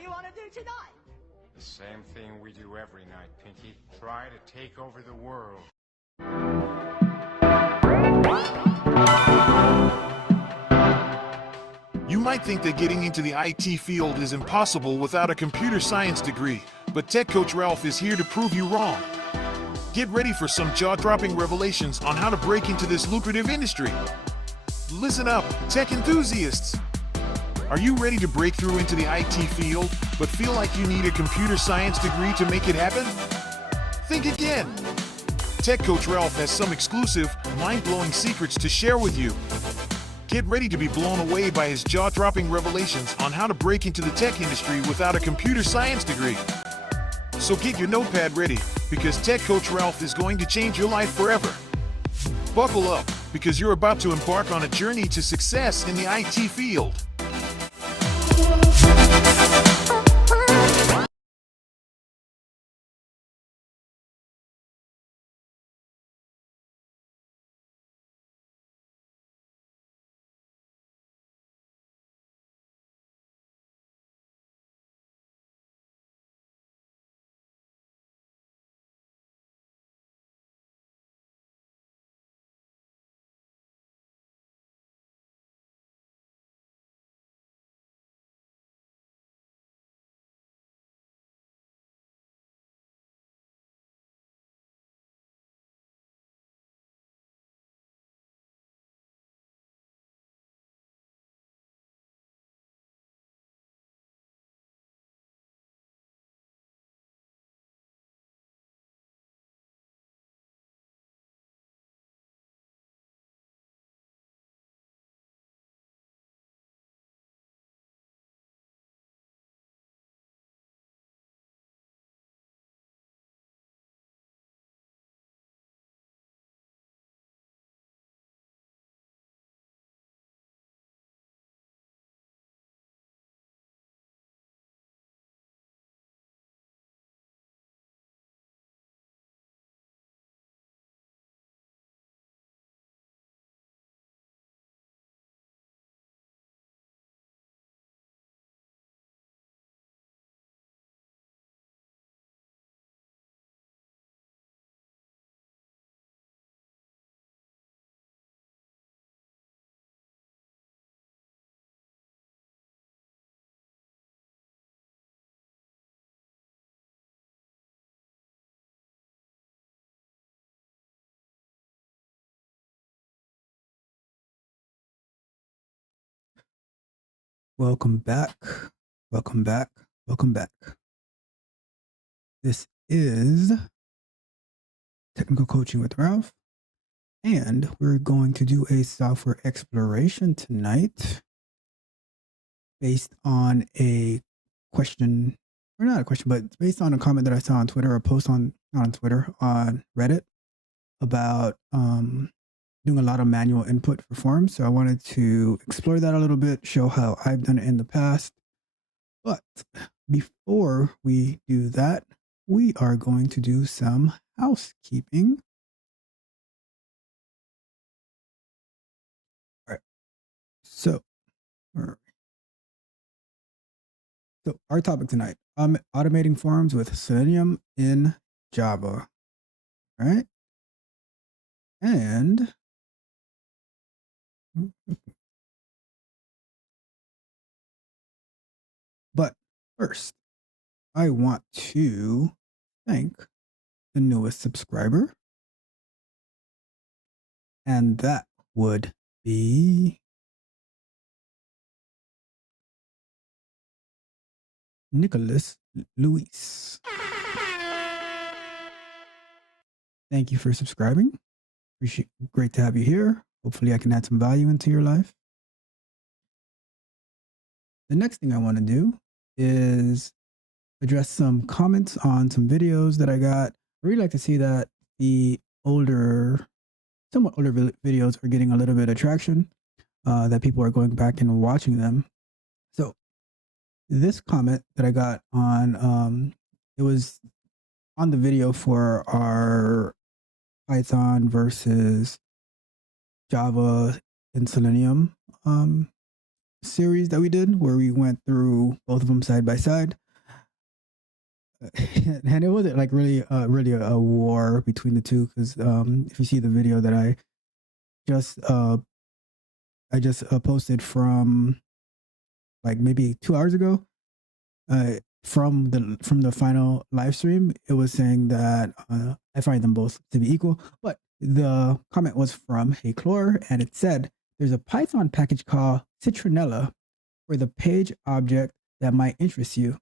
do you want to do tonight? The same thing we do every night, Pinky. Try to take over the world. You might think that getting into the IT field is impossible without a computer science degree, but Tech Coach Ralph is here to prove you wrong. Get ready for some jaw-dropping revelations on how to break into this lucrative industry. Listen up, tech enthusiasts! Are you ready to break through into the IT field, but feel like you need a computer science degree to make it happen? Think again! Tech Coach Ralph has some exclusive, mind-blowing secrets to share with you. Get ready to be blown away by his jaw-dropping revelations on how to break into the tech industry without a computer science degree. So get your notepad ready, because Tech Coach Ralph is going to change your life forever. Buckle up, because you're about to embark on a journey to success in the IT field. Welcome back. Welcome back. Welcome back. This is Technical Coaching with Ralph, and we're going to do a software exploration tonight based on a question, or not a question, but based on a comment that I saw on Twitter, or a post on, not on Twitter, on Reddit about doing a lot of manual input for forms. So I wanted to explore that a little bit, show how I've done it in the past. But before we do that, we are going to do some housekeeping. All right. So our topic tonight, automating forms with Selenium in Java. All right. And but first, I want to thank the newest subscriber, and that would be Nicholas Luis. Thank you for subscribing. Great to have you here. Hopefully I can add some value into your life. The next thing I want to do is address some comments on some videos that I got. I really like to see that the somewhat older videos are getting a little bit of traction, that people are going back and watching them. So this comment that I got on, it was on the video for our Python versus Java in Selenium series that we did where we went through both of them side by side. And it wasn't like really a war between the two, because if you see the video that I just posted from like maybe 2 hours ago, from the final live stream, it was saying that I find them both to be equal. But the comment was from Hey Chlor, and it said there's a Python package called Citronella for the page object that might interest you.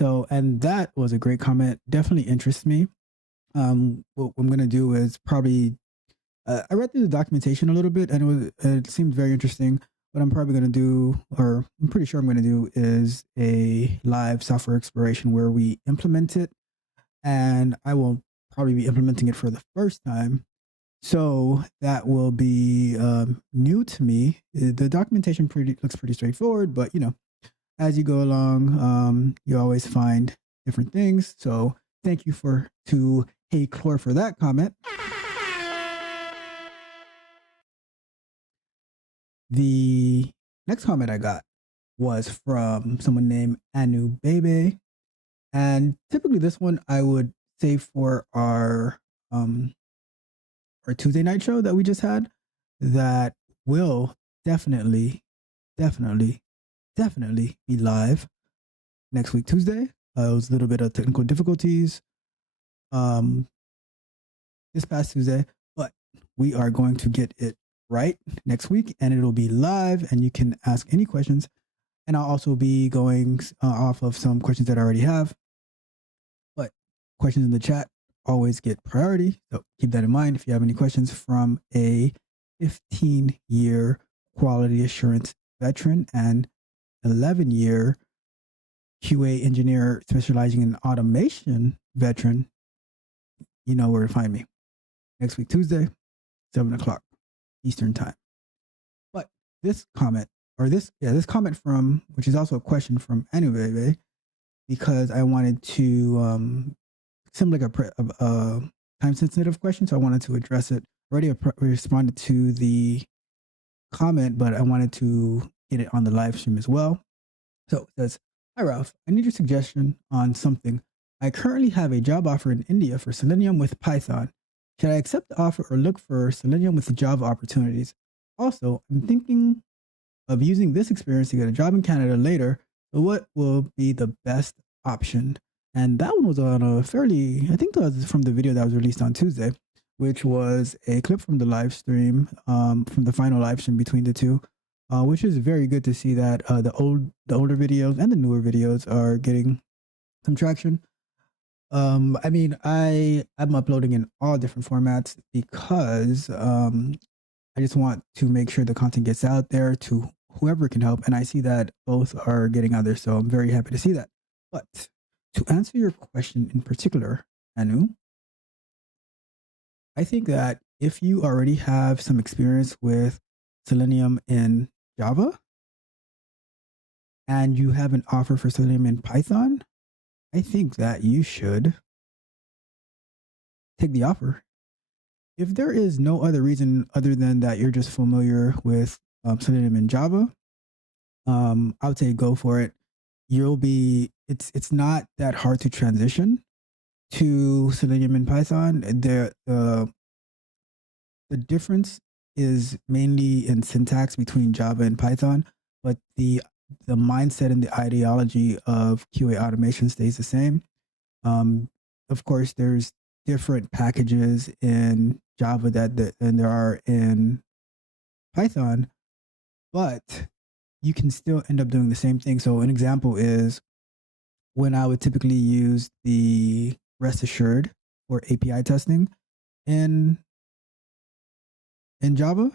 So, and that was a great comment. Definitely interests me. What I'm gonna do is probably I read through the documentation a little bit, and it seemed very interesting. What I'm probably gonna do, or I'm pretty sure I'm gonna do, is a live software exploration where we implement it, and I will probably be implementing it for the first time. So that will be new to me. The documentation looks pretty straightforward, but as you go along, you always find different things. So thank you to Hey Chlor for that comment. The next comment I got was from someone named Anu Bebe. And typically this one I would save for our Tuesday night show that we just had, that will definitely be live next week, Tuesday. It was a little bit of technical difficulties this past Tuesday, but we are going to get it right next week, and it'll be live, and you can ask any questions. And I'll also be going off of some questions that I already have, but questions in the chat always get priority. So keep that in mind. If you have any questions from a 15-year quality assurance veteran and 11-year QA engineer specializing in automation veteran, you know where to find me. Next week, Tuesday, 7 o'clock Eastern time. But this comment from, which is also a question from Anubebe, because I wanted to, seem like a time sensitive question, so I wanted to address it. Already responded to the comment, but I wanted to get it on the live stream as well. So it says, "Hi Ralph, I need your suggestion on something. I currently have a job offer in India for Selenium with Python. Should I accept the offer or look for Selenium with Java opportunities? Also, I'm thinking of using this experience to get a job in Canada later. So what will be the best option?" And that one was on a fairly, I think that was from the video that was released on Tuesday, which was a clip from the live stream, from the final live stream between the two, which is very good to see that the older videos and the newer videos are getting some traction. I mean, I'm uploading in all different formats because I just want to make sure the content gets out there to whoever can help, and I see that both are getting out there, so I'm very happy to see that. But to answer your question in particular, Anu, I think that if you already have some experience with Selenium in Java and you have an offer for Selenium in Python, I think that you should take the offer. If there is no other reason other than that you're just familiar with Selenium in Java, I would say go for it. It's not that hard to transition to Selenium in Python. The difference is mainly in syntax between Java and Python, but the mindset and the ideology of QA automation stays the same. Of course, there's different packages in Java than there are in Python, but you can still end up doing the same thing. So an example is when I would typically use the rest assured or API testing in Java.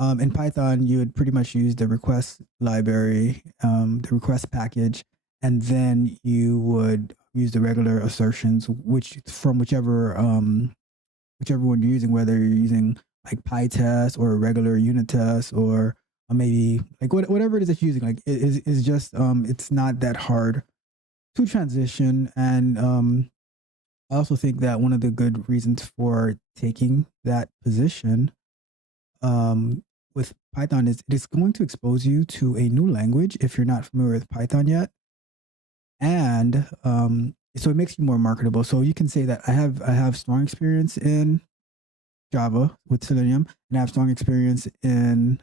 In Python, you would pretty much use the request library, the request package, and then you would use the regular assertions, whichever one you're using, whether you're using like PyTest or a regular unit test, or maybe like whatever it is that you're using. Like it is just it's not that hard to transition. And I also think that one of the good reasons for taking that position with Python is it is going to expose you to a new language if you're not familiar with Python yet. And so it makes you more marketable. So you can say that I have strong experience in Java with Selenium, and I have strong experience in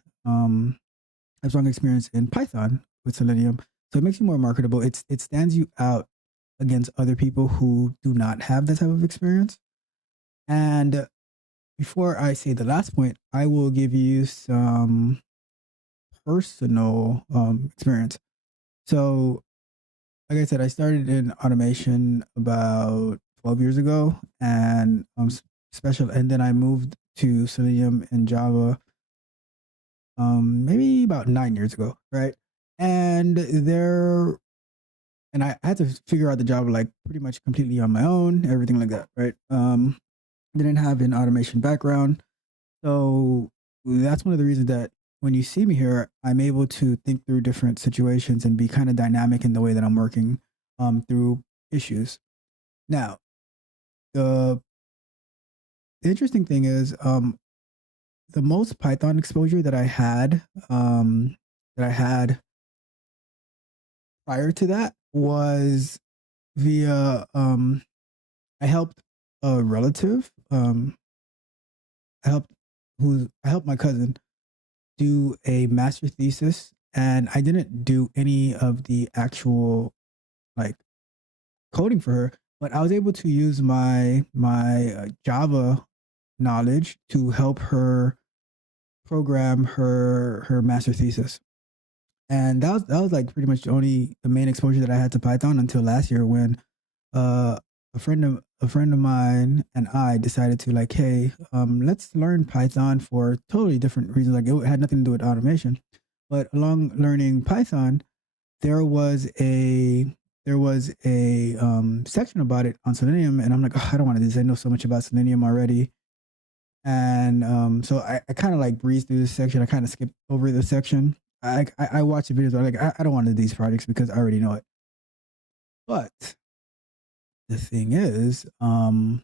Python with Selenium. So it makes you more marketable. It stands you out against other people who do not have that type of experience. And before I say the last point, I will give you some personal experience. So, like I said, I started in automation about 12 years ago, and and then I moved to Selenium and Java maybe about 9 years ago, right? And I had to figure out the Java like pretty much completely on my own, everything like that, right? Didn't have an automation background, so that's one of the reasons that when you see me here, I'm able to think through different situations and be kind of dynamic in the way that I'm working through issues. Now, the interesting thing is the most Python exposure that I had prior to that was via I helped a relative. I helped my cousin do a master thesis, and I didn't do any of the actual like coding for her, but I was able to use my Java knowledge to help her program her master thesis. And that was like pretty much the main exposure that I had to Python until last year when uh, a friend of mine and I decided to like, hey, let's learn Python for totally different reasons. Like it had nothing to do with automation, but along learning Python, there was a section about it on Selenium, and I'm like, oh, I don't want to do this. I know so much about Selenium already. And so I kind of like breezed through this section. I kind of skipped over the section. I watched the videos. I'm like, I don't want to do these projects because I already know it. But the thing is, earlier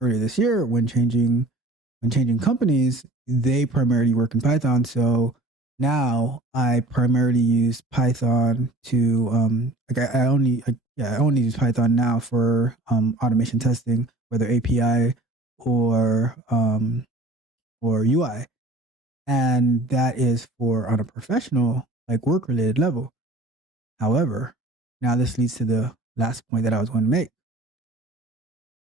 this year when changing companies, they primarily work in Python. So now I primarily use Python to like I only use Python now for automation testing, whether API or UI, and that is for on a professional like work related level. However, now this leads to the last point that I was going to make.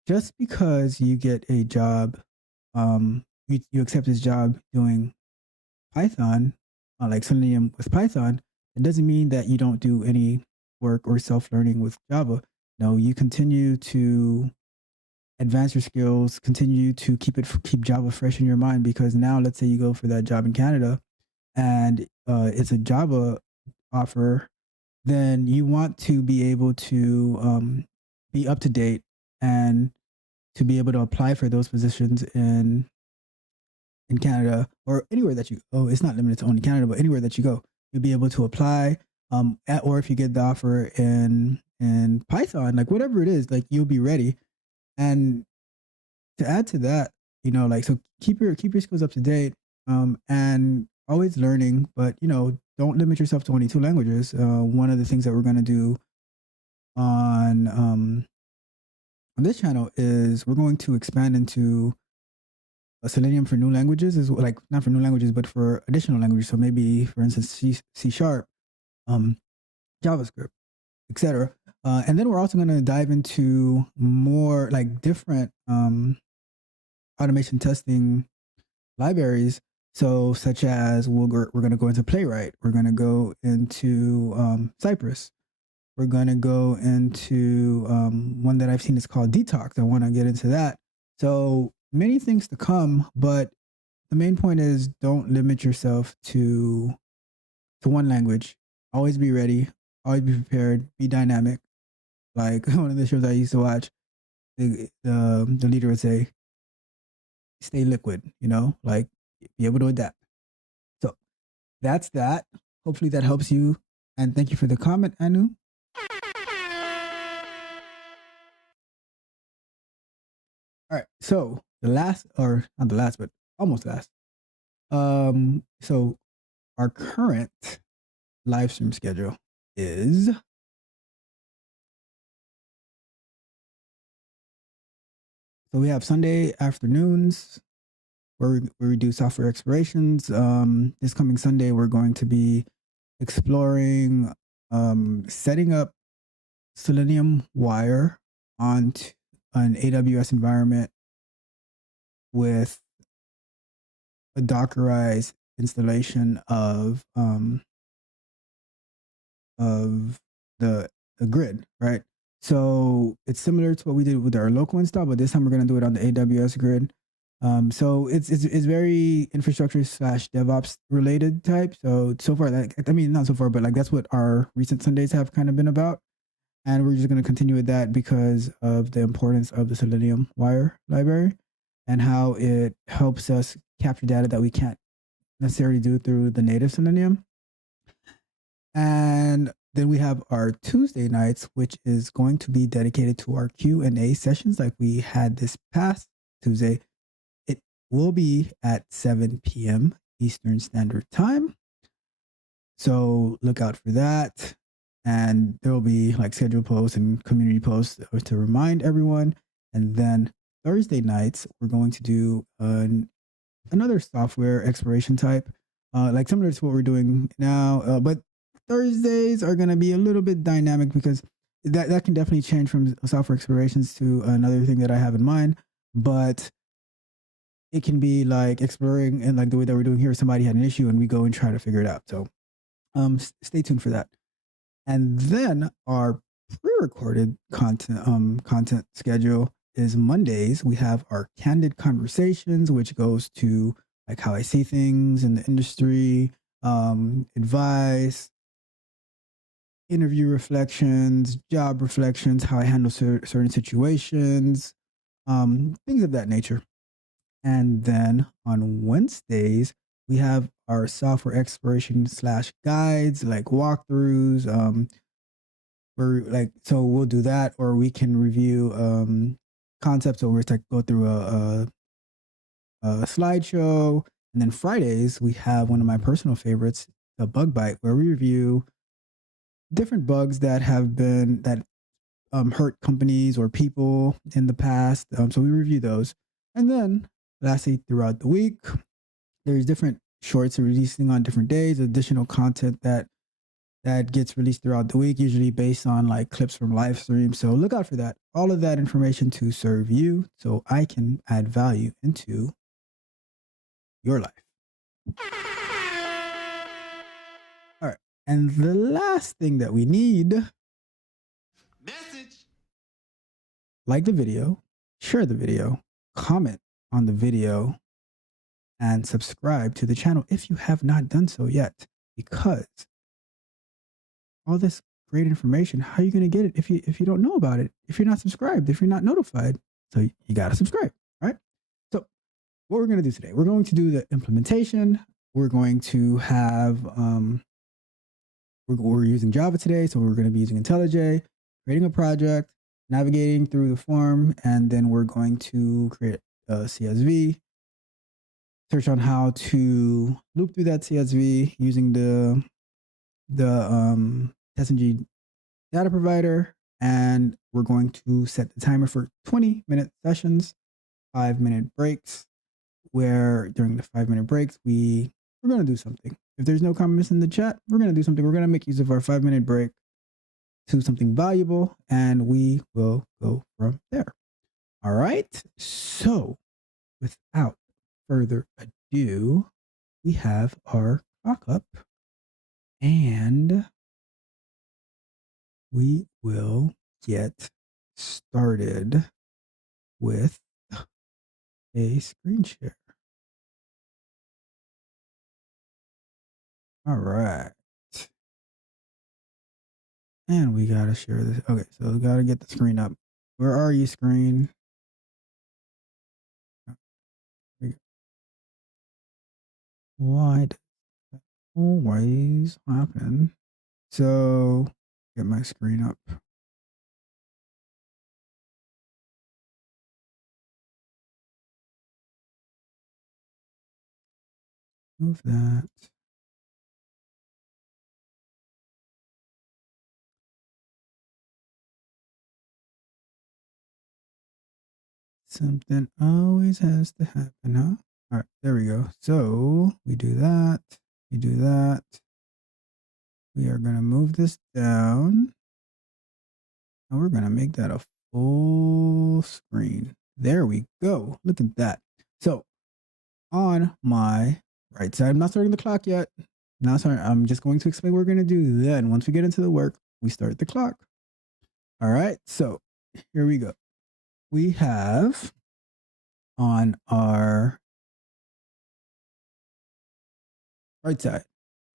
Just because you get a job, you accept this job doing Python, like Selenium with Python, it doesn't mean that you don't do any work or self-learning with Java. No, you continue to advance your skills, continue to keep Java fresh in your mind, because now let's say you go for that job in Canada and it's a Java offer, then you want to be able to be up to date and to be able to apply for those positions in Canada or anywhere that you go. It's not limited to only Canada, but anywhere that you go, you'll be able to apply. Or if you get the offer in Python, like whatever it is, like you'll be ready. And to add to that, like so keep your skills up to date, and always learning, but don't limit yourself to only two languages. One of the things that we're gonna do on this channel is we're going to expand into Selenium for new languages, is like not for new languages, but for additional languages. So maybe, for instance, C Sharp, JavaScript, etc. And then we're also going to dive into more like different automation testing libraries. So, such as we're going to go into Playwright, we're going to go into Cypress, we're going to go into one that I've seen is called Detox. I want to get into that. So many things to come, but the main point is don't limit yourself to one language. Always be ready. Always be prepared. Be dynamic. Like one of the shows I used to watch, the leader would say, "Stay liquid." Like be able to adapt. So that's that. Hopefully that helps you. And thank you for the comment, Anu. All right. So the last, or not the last, but almost last, So our current live stream schedule is so we have Sunday afternoons where we do software explorations. This coming Sunday, we're going to be exploring setting up Selenium Wire onto an AWS environment with a Dockerized installation of the grid, right? So it's similar to what we did with our local install, but this time we're going to do it on the AWS grid. So it's very infrastructure / DevOps related type. So far, I mean, not so far, but like that's what our recent Sundays have kind of been about. And we're just going to continue with that because of the importance of the Selenium Wire library and how it helps us capture data that we can't necessarily do through the native Selenium. And then we have our Tuesday nights, which is going to be dedicated to our Q&A sessions like we had this past Tuesday. It will be at 7 p.m. Eastern Standard Time. So look out for that. And there will be like scheduled posts and community posts to remind everyone. And then Thursday nights, we're going to do another software exploration type, like similar to what we're doing now. But Thursdays are going to be a little bit dynamic because that can definitely change from software explorations to another thing that I have in mind. But it can be like exploring and like the way that we're doing here. Somebody had an issue and we go and try to figure it out. So stay tuned for that. And then our pre-recorded content schedule is Mondays. We have our candid conversations, which goes to like how I see things in the industry, advice, interview reflections, job reflections, how I handle certain situations, things of that nature. And then on Wednesdays, we have our software exploration / guides, like walkthroughs. We're like, so we'll do that, or we can review concepts, or we're like go through a slideshow. And then Fridays, we have one of my personal favorites, the Bug Bite, where we review different bugs that have been hurt companies or people in the past. So we review those. And then lastly, throughout the week, there's different shorts releasing on different days, additional content that gets released throughout the week, usually based on like clips from Livestream. So look out for that. All of that information to serve you so I can add value into your life. All right. And the last thing that we need, message, like the video, share the video, comment on the video, and subscribe to the channel if you have not done so yet, because all this great information, how are you going to get it if you don't know about it, if you're not subscribed, if you're not notified? So you got to subscribe, right? So what we're going to do today, we're going to do the implementation. We're going to have, we're using Java today, so we're going to be using IntelliJ, creating a project, navigating through the form, and then we're going to create a CSV, search on how to loop through that CSV using the TestNG DataProvider, and we're going to set the timer for 20-minute sessions, 5-minute breaks, where during the 5-minute breaks, we're going to do something. If there's no comments in the chat, we're going to do something. We're going to make use of our 5-minute break to something valuable, and we will go from there. All right. So without further ado, we have our clock up, and we will get started with a screen share. All right. And we got to share this. Okay, so we got to get the screen up. Where are you, screen? Why does that always happen? So get my screen up. Move that. Something always has to happen, huh? All right, there we go. So we do that. We do that. We are going to move this down. And we're going to make that a full screen. There we go. Look at that. So on my right side, I'm not starting the clock yet. Not sorry. I'm just going to explain what we're going to do. Then once we get into the work, we start the clock. All right. So here we go. We have on our right side,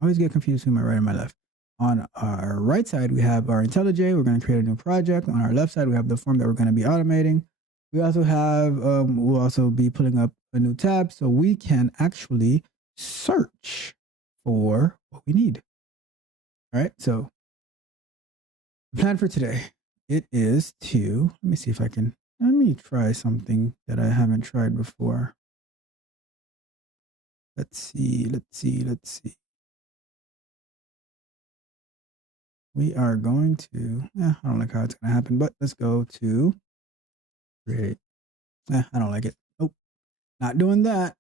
I always get confused between my right and my left. On our right side, we have our IntelliJ. We're going to create a new project. On our left side, we have the form that we're going to be automating. We also have, we'll also be pulling up a new tab so we can actually search for what we need. All right. So the plan for today, it is to, let me see if I can, let me try something that I haven't tried before. Let's see. We are going to, I don't like how it's going to happen, but let's go to create. I don't like it. Nope, not doing that.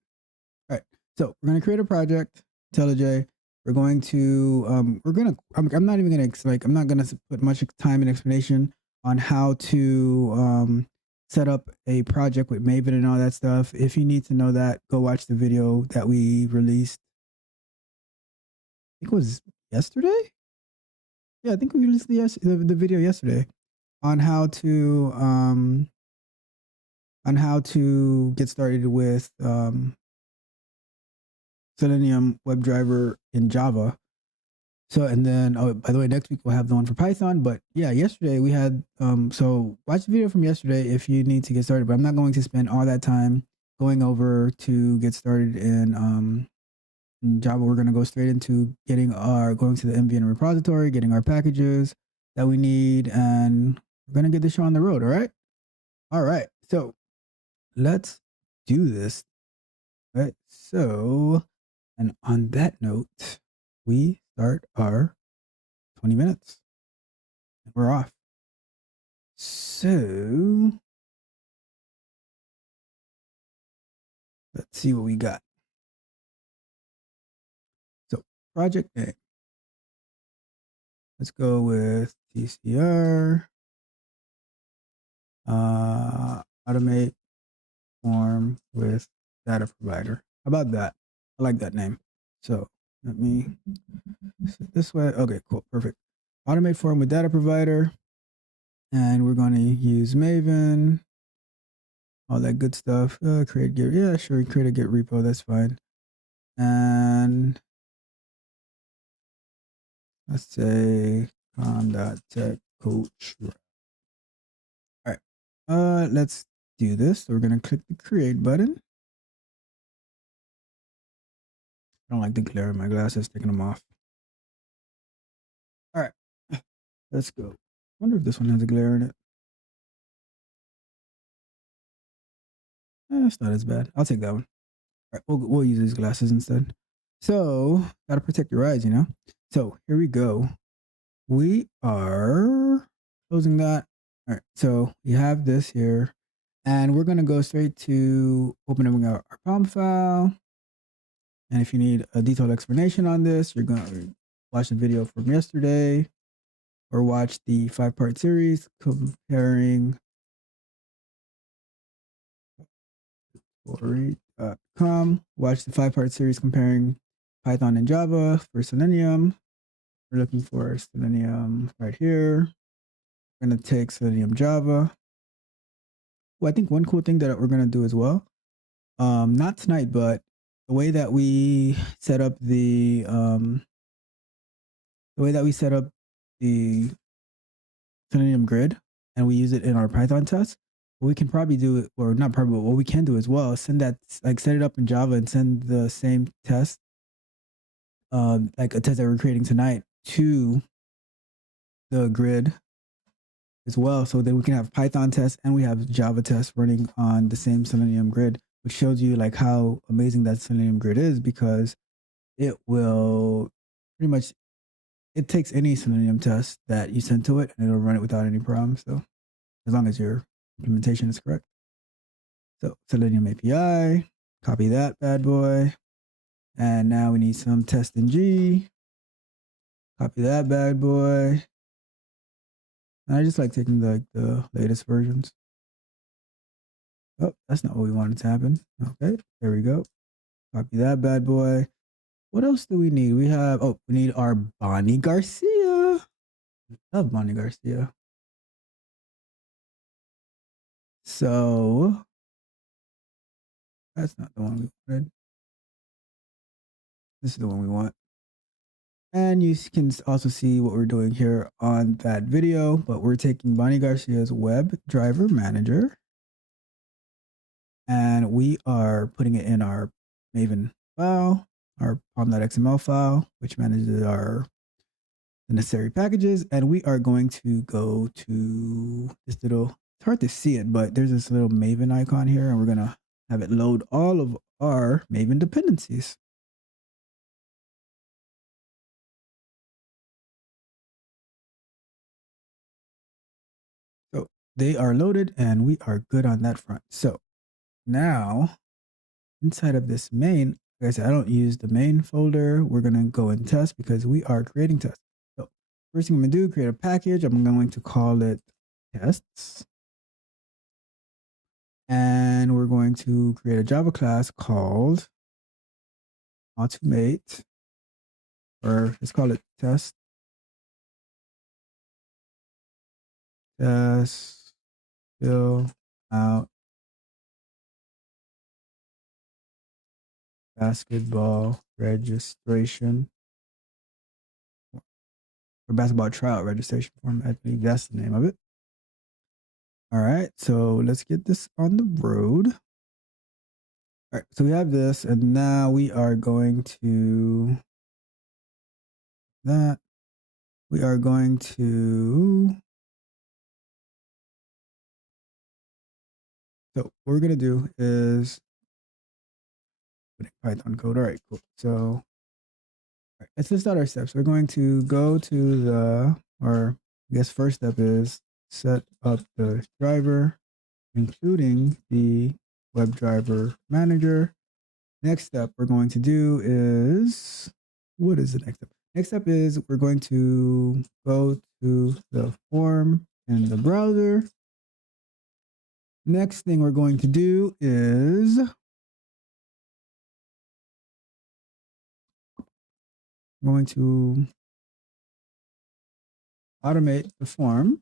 All right. So we're going to create a project, IntelliJ. We're going to, I'm not even going to, I'm not going to put much time and explanation on how to set up a project with Maven and all that stuff. If you need to know that, go watch the video that we released. I think it was yesterday. Yeah, I think we released the video yesterday on how to get started with Selenium WebDriver in Java. So, and then, oh, by the way, next week we'll have the one for Python. But yeah, yesterday we had, so watch the video from yesterday if you need to get started. But I'm not going to spend all that time going over to get started in Java. We're going to go straight into going to the MVN repository, getting our packages that we need, and we're going to get this show on the road. All right. All right. So let's do this. All right. So, and on that note, we start our 20 minutes and we're off. So let's see what we got. So project name. Let's go with TCR. Automate form with DataProvider. How about that? I like that name. So let me sit this way. Okay, cool. Perfect. Automate form with DataProvider. And we're going to use Maven. All that good stuff. Create Git. Yeah, sure. Create a Git repo. That's fine. And let's say com.tech coach. All right. Let's do this. So we're going to click the create button. I don't like the glare in my glasses, taking them off. All right. Let's go. I wonder if this one has a glare in it. It's not as bad. I'll take that one. All right, we'll use these glasses instead. So, gotta protect your eyes, you know? So, here we go. We are closing that. All right, so we have this here. And we're going to go straight to opening our POM file. And if you need a detailed explanation on this, you're going to watch the video from yesterday or watch the 5-part series comparing story.com. Watch the 5-part series comparing Python and Java for Selenium. We're looking for Selenium right here. We're going to take Selenium Java. Well, I think one cool thing that we're going to do as well, not tonight, but the way that we set up the Selenium grid and we use it in our Python test, what we can probably do, or not probably, but what we can do as well, send that, like set it up in Java and send the same test, like a test that we're creating tonight, to the grid as well, so that we can have Python tests and we have Java tests running on the same Selenium grid, which shows you like how amazing that Selenium grid is, because it will pretty much, it takes any Selenium test that you send to it and it'll run it without any problems. So as long as your implementation is correct. So Selenium API, copy that bad boy. And now we need some TestNG. Copy that bad boy. And I just like taking the latest versions. Oh, that's not what we wanted to happen. Okay, there we go. Copy that bad boy. What else do we need? We have, we need our Bonnie Garcia. Love Bonnie Garcia. So that's not the one we wanted. This is the one we want. And you can also see what we're doing here on that video, but we're taking Bonnie Garcia's WebDriver Manager and we are putting it in our Maven file, our pom.xml file, which manages our necessary packages. And we are going to go to this little, it's hard to see it, but there's this little Maven icon here, and we're going to have it load all of our Maven dependencies. So they are loaded and we are good on that front. So now inside of this main, like I said, I don't use the main folder. We're going to go and test because we are creating tests. So first thing I'm going to do, create a package. I'm going to call it tests. And we're going to create a Java class called automate, or let's call it test. Test, fill out basketball registration, or basketball tryout registration form. I believe that's the name of it. All right, so let's get this on the road. All right, so we have this, and now we are going to we are going to, so what we're going to do is Python code. All right, cool. So all right, let's list out our steps. We're going to go to the, or I guess first step is set up the driver, including the WebDriver manager. Next step we're going to do is, what is the next step? Next step is we're going to go to the form in the browser. Next thing we're going to do is going to automate the form.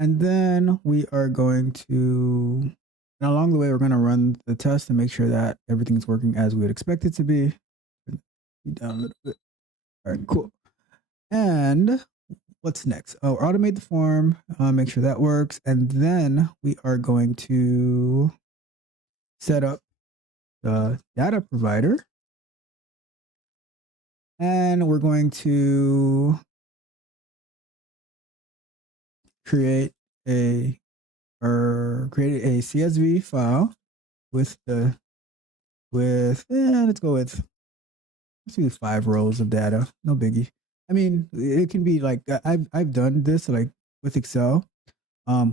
And then we are going to, and along the way, we're going to run the test and make sure that everything's working as we would expect it to be. Down a little bit. All right, cool. And what's next? Oh, automate the form, make sure that works. And then we are going to set up the data provider. And we're going to create a CSV file let's do 5 rows of data. No biggie. I mean, it can be like, I've done this like with Excel,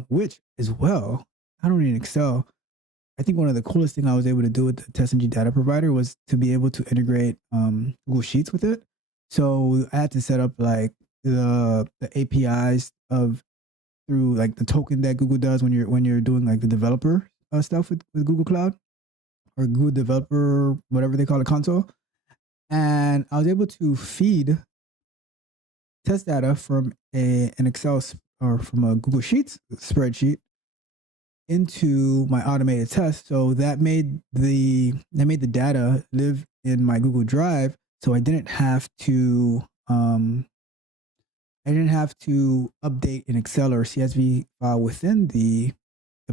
which as well, I don't need Excel. I think one of the coolest thing I was able to do with the TestNG data provider was to be able to integrate Google Sheets with it. So I had to set up like the APIs through like the token that Google does when you're doing like the developer stuff with Google Cloud or Google Developer, whatever they call it, console. And I was able to feed test data from an Excel or from a Google Sheets spreadsheet into my automated test. So that made the data live in my Google Drive. So I didn't have to update an Excel or CSV file within the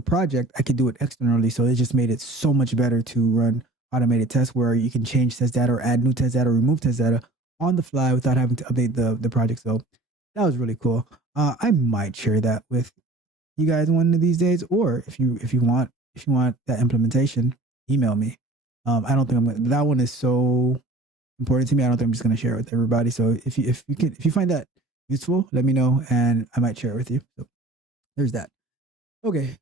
project. I could do it externally. So it just made it so much better to run automated tests where you can change test data or add new test data or remove test data on the fly without having to update the project. So that was really cool. I might share that with you guys one of these days, or if you want that implementation, email me. I don't think I'm gonna, that one is so important to me. I don't think I'm just gonna share it with everybody. So if you find that useful, let me know and I might share it with you. So there's that. Okay.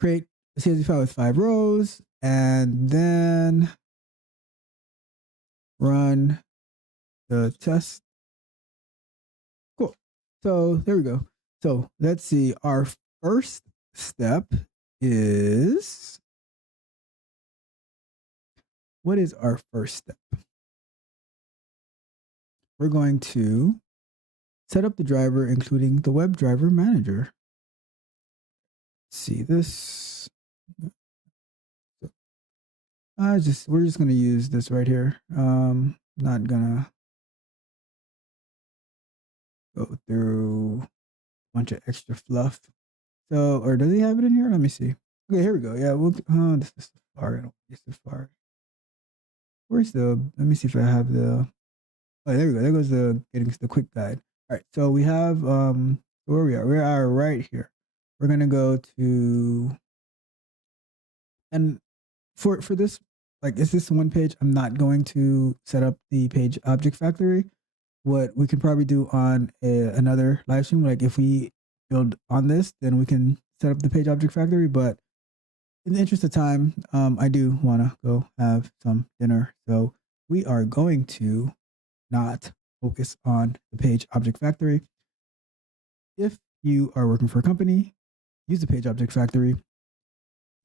Create a CSV file with 5 rows and then run the test. Cool. So there we go. So let's see. Our first step is, what is our first step? We're going to set up the driver, including the WebDriver manager. Let's see this. We're just gonna use this right here. Not gonna go through a bunch of extra fluff. So, or does he have it in here? Let me see. Okay, here we go. Yeah, we'll. This is Safari. I don't use Safari. Where's the? Let me see if I have the. Oh, there we go. There goes the getting the quick guide. All right, so we have where we are. We are right here. We're gonna go to, and for this, like, is this one page? I'm not going to set up the page object factory. What we can probably do on another live stream, like if we build on this, then we can set up the page object factory. But in the interest of time, I do want to go have some dinner. So we are going to not focus on the page object factory. If you are working for a company, use the page object factory.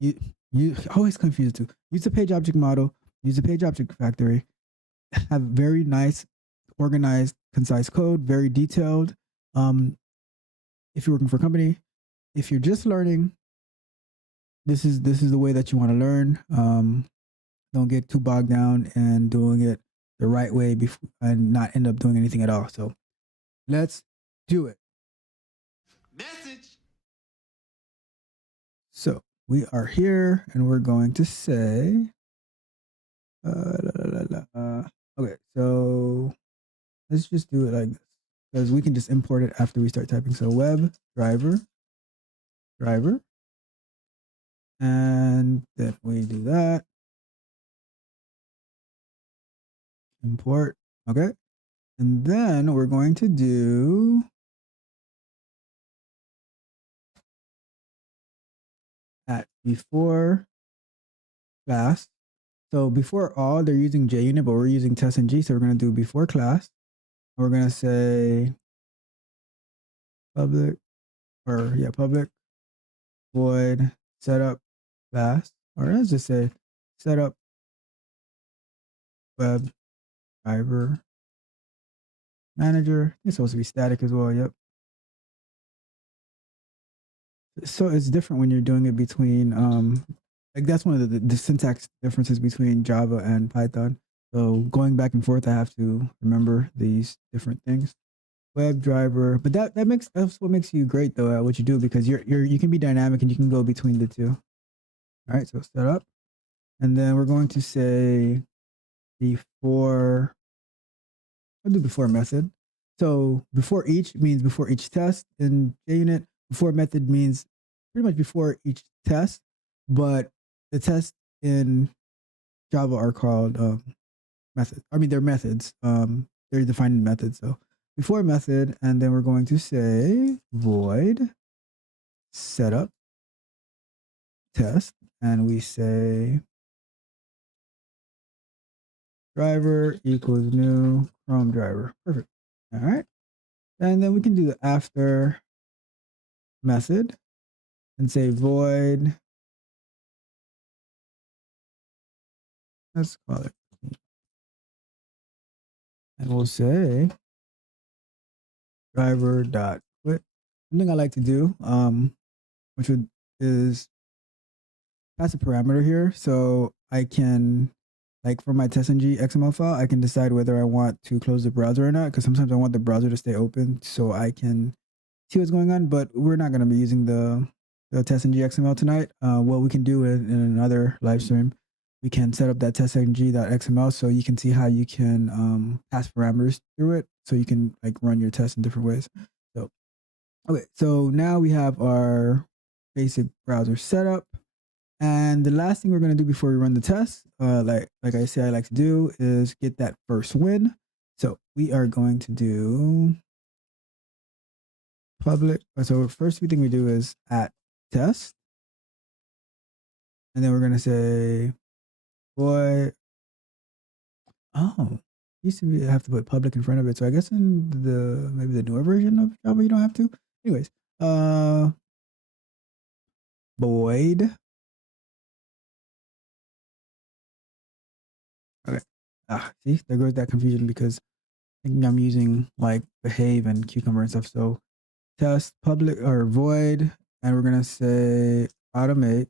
You always confused too. Use the page object model, use the page object factory, have very nice, organized, concise code, very detailed. If you're working for a company, if you're just learning, this is the way that you want to learn. Don't get too bogged down and doing it the right way before and not end up doing anything at all. So let's do it. Message. So we are here and we're going to say, okay, so let's just do it like this because we can just import it after we start typing. So WebDriver, driver, and then we do that. Import, okay. And then we're going to do at before class. So before all, they're using JUnit, but we're using TestNG. So we're going to do before class. We're going to say public, public void setup class. Or let's just say setup web driver manager. It's supposed to be static as well. Yep. So it's different when you're doing it between, like that's one of the syntax differences between Java and Python. So going back and forth, I have to remember these different things. WebDriver, but that's what makes you great though at what you do, because you can be dynamic and you can go between the two. All right, so set up, and then we're going to say before. I'll do before method. So before each means before each test in JUnit. Before method means pretty much before each test, but the tests in Java are called methods. I mean, they're methods. They're defined in methods. So before method, and then we're going to say void setup test, and we say driver equals new Chrome driver. Perfect. All right. And then we can do the after method and say void. Let's call it. And we'll say driver.quit. Something I like to do, which is pass a parameter here. So I can, like for my TestNG XML file, I can decide whether I want to close the browser or not, because sometimes I want the browser to stay open so I can see what's going on, but we're not going to be using the TestNG XML tonight. What we can do in another live stream, we can set up that TestNG.xml so you can see how you can pass parameters through it, so you can like run your tests in different ways. So, okay, so now we have our basic browser setup. And the last thing we're going to do before we run the test, like I say I like to do, is get that first win. So we are going to do public. So first thing we do is at test. And then we're going to say, boy, oh, used to be have to put public in front of it. So I guess in the maybe the newer version of Java, you don't have to. Anyways, void. Okay. See, there goes that confusion because I think I'm using like behave and cucumber and stuff. So test public or void, and we're gonna say automate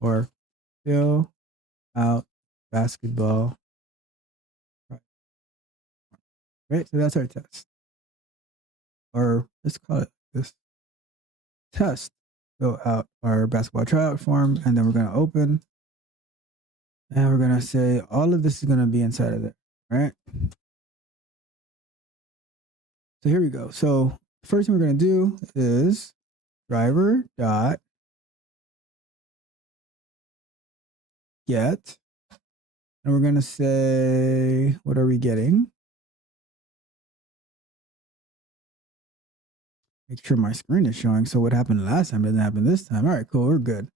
or fill out basketball. Right. So that's our test. Or let's call it this test. Fill out our basketball tryout form, and then we're gonna open. And we're gonna say all of this is gonna be inside of it, right? So here we go. So first thing we're gonna do is driver dot get, and we're gonna say, what are we getting? Make sure my screen is showing. So what happened last time doesn't happen this time. All right, cool, we're good.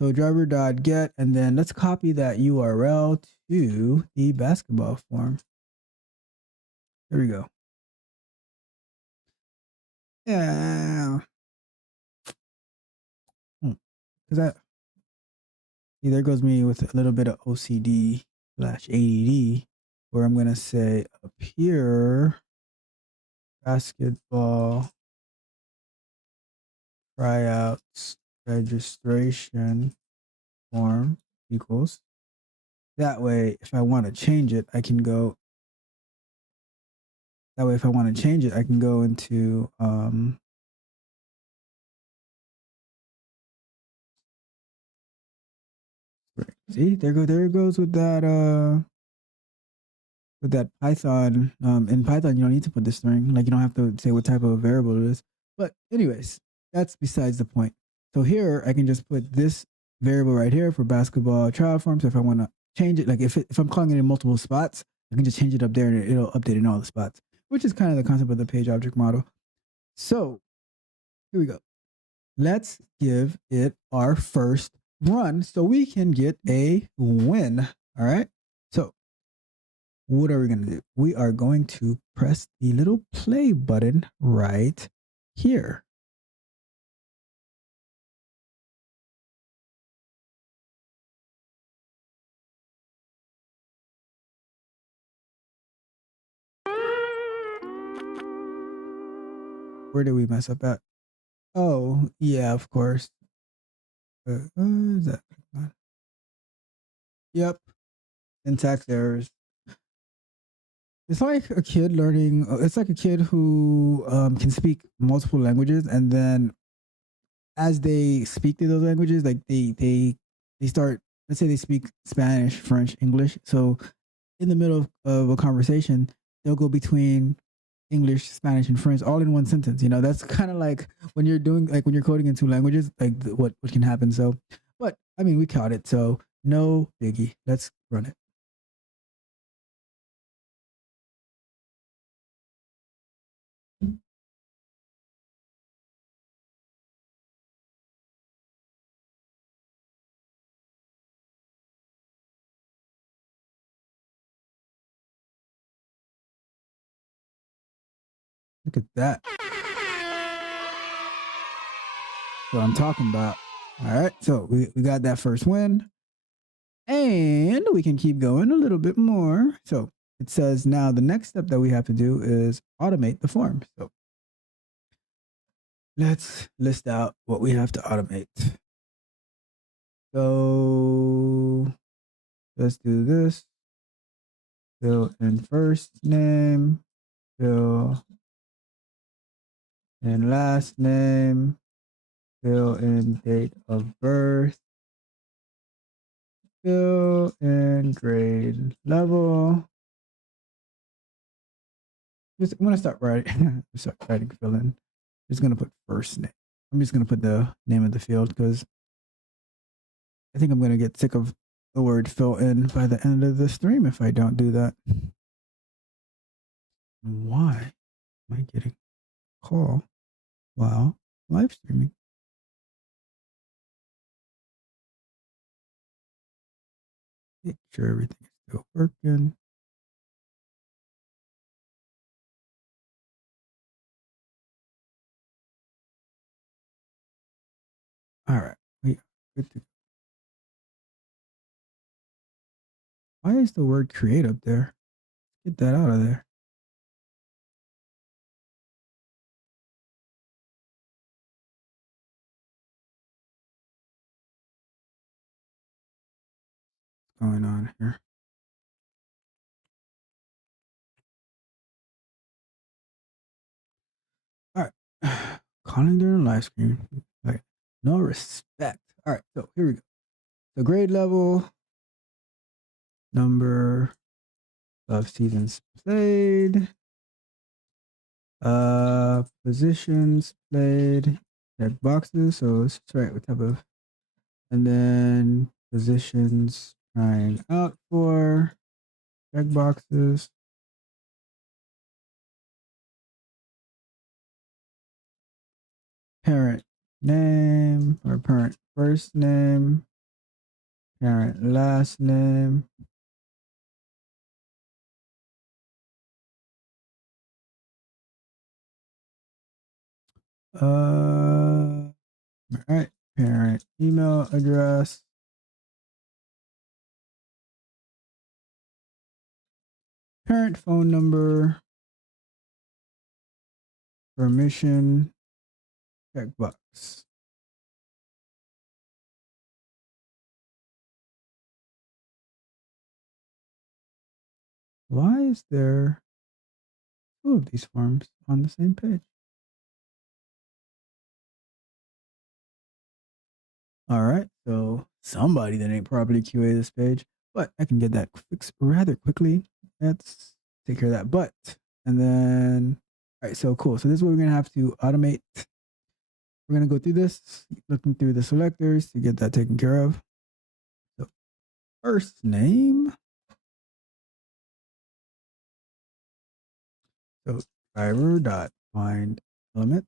So driver dot get, and then let's copy that URL to the basketball form. There we go. Yeah. Because that, see, there goes me with a little bit of OCD / ADD, where I'm gonna say appear basketball tryouts registration form equals. That way, if I want to change it, I can go. That way, if I want to change it, I can go into see, there it goes with that Python. In Python, you don't need to put the string. Like you don't have to say what type of variable it is. But anyways, that's besides the point. So here I can just put this variable right here for basketball tryout form. So if I want to change it, like if I'm calling it in multiple spots, I can just change it up there and it'll update in all the spots, which is kind of the concept of the page object model. So here we go. Let's give it our first run so we can get a win. All right. So what are we going to do? We are going to press the little play button right here. Where did we mess up at? Oh, yeah, of course. Is that? Yep. Syntax errors. It's like a kid learning. It's like a kid who can speak multiple languages, and then as they speak to those languages, like they start. Let's say they speak Spanish, French, English. So in the middle of a conversation, they'll go between English, Spanish, and French all in one sentence. You know, that's kind of like when you're doing, like when you're coding in two languages, like what can happen. So, but I mean, we caught it. So no biggie. Let's run it. Look at that. What I'm talking about. All right. So we got that first win. And we can keep going a little bit more. So it says now the next step that we have to do is automate the form. So let's list out what we have to automate. So let's do this. Fill in first name, fill in last name, fill in date of birth, fill in grade level. I'm gonna start writing. Start writing fill in. I'm just gonna put first name. I'm just gonna put the name of the field because I think I'm going to get sick of the word fill in by the end of the stream if I don't do that. Why am I getting a call while live streaming? Make sure everything is still working. All right. We are good to. Why is the word create up there? Get that out of there. What's going on here? All right. Calling during live stream. Like, no respect. All right. So here we go. So grade level, number of seasons played, positions played, check boxes. So let's try what type of, and then positions trying out for, check boxes. Parent name or parent first name, parent last name. All right, parent email address. Parent phone number, permission, checkbox. Why is there two of these forms on the same page? All right, so somebody that ain't properly QA this page, but I can get that fixed rather quickly. Let's take care of that. But, and then, all right, so cool. So this is what we're gonna have to automate. We're gonna go through this, looking through the selectors to get that taken care of. So first name. So driver dot find element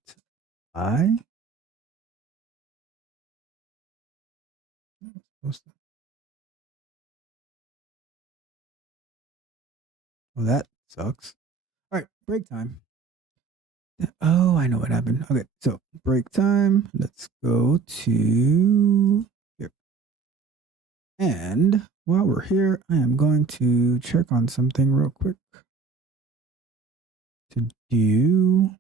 I. Well, that sucks. All right, break time. Oh, I know what happened. Okay, so break time. Let's go to here. And while we're here, I am going to check on something real quick. To do,